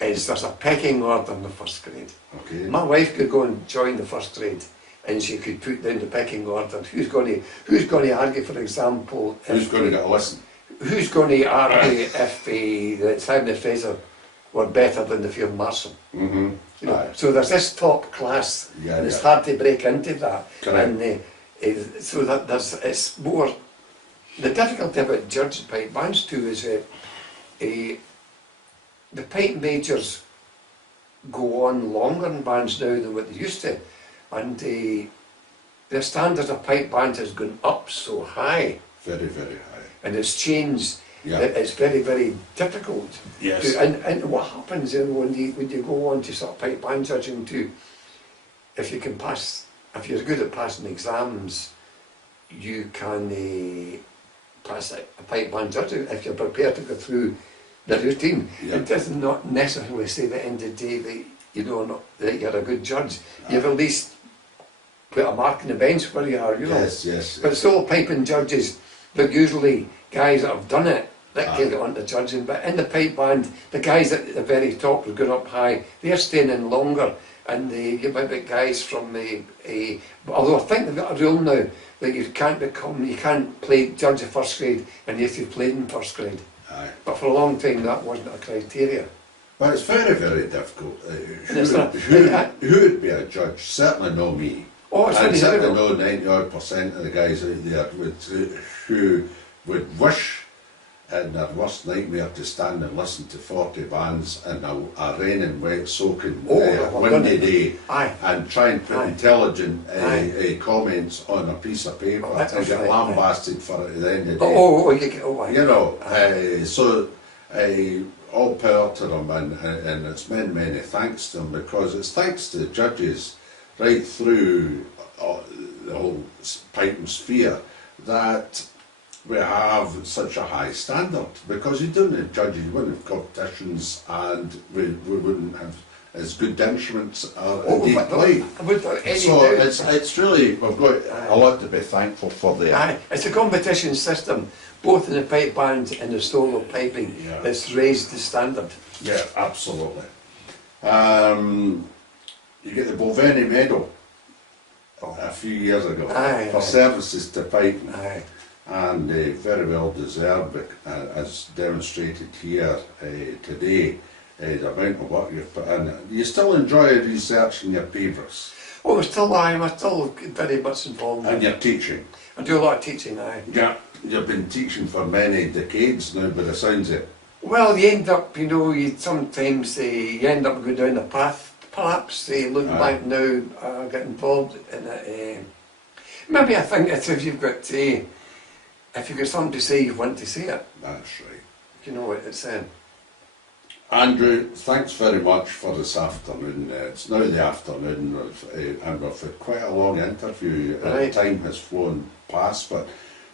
is there's a pecking order in the 1st grade. Okay. My wife could go and join the 1st grade, and she could put down the pecking order. Who's going to argue, for example? Who's going to get a listen? Who's going to argue if the Simon Fraser were better than the Field Marshal? Mm-hmm. You know, so there's this top class, and it's hard to break into that. Correct. And so that it's more. The difficulty about judging pipe bands too is the pipe majors go on longer in bands now than what they used to, and the standard of pipe bands has gone up so high. Very, very high. And it's changed. Yeah. It's very, very difficult. Yes. And what happens when you go on to sort of pipe band judging too, if you're good at passing exams, you can pass a pipe band judging if you're prepared to go through the routine. Yeah. It does not necessarily say at the end of the day that that you're a good judge. You've at least put a mark in the bench where you are, you know. Yes. But solo piping judges, they're usually guys that have done it that can get on to judging. But in the pipe band, the guys at the very top who go up high, they're staying in longer. And you might get guys from although I think they've got a rule now that you can't play judge of 1st grade unless you've played in 1st grade. Aye. But for a long time that wasn't a criteria. But it's very, very difficult. Who would be a judge? Certainly not me. Oh, it's and really certainly difficult. no 90% of the guys out there who would wish in their worst nightmare to stand and listen to 40 bands in a raining, wet, soaking, windy day and try and put intelligent comments on a piece of paper and get lambasted for it at the end of the day. All power to them, and it's many thanks to them, because it's thanks to the judges right through the whole piping sphere that we have such a high standard, because you don't have judges, you wouldn't have competitions, and we wouldn't have as good instruments are Oh, indeed played. without any So doubt. it's really, we've got a lot to be thankful for there. Aye, it's a competition system, both in the pipe band and the solo piping. Yeah. It's raised the standard. Yeah, absolutely. You get the Boveni medal a few years ago Aye, for aye. services to piping. Aye. And very well deserved, as demonstrated here today, the amount of work you've put in. You still enjoy researching your papers Oh, I'm still very much involved. and your teaching. I do a lot of teaching, aye. Yeah, you've been teaching for many decades now, by the sounds of it. Well, you end up, you sometimes you end up going down the path, perhaps. Looking Aye. back now, get involved in it. Maybe I think it's if you've got something to say, you want to say it. That's right. You know what it's saying. Andrew, thanks very much for this afternoon. It's now the afternoon, and we've had quite a long interview. Right. Time has flown past, but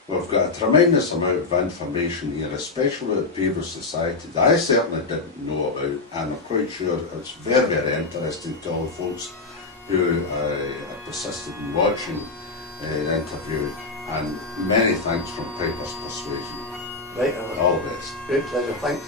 we've got a tremendous amount of information here, especially about Pipers Society, that I certainly didn't know about, and I'm quite sure it's very, very interesting to all the folks who have persisted in watching the interview, and many thanks from Pipers Persuasion. Right, All the best. great pleasure, thanks.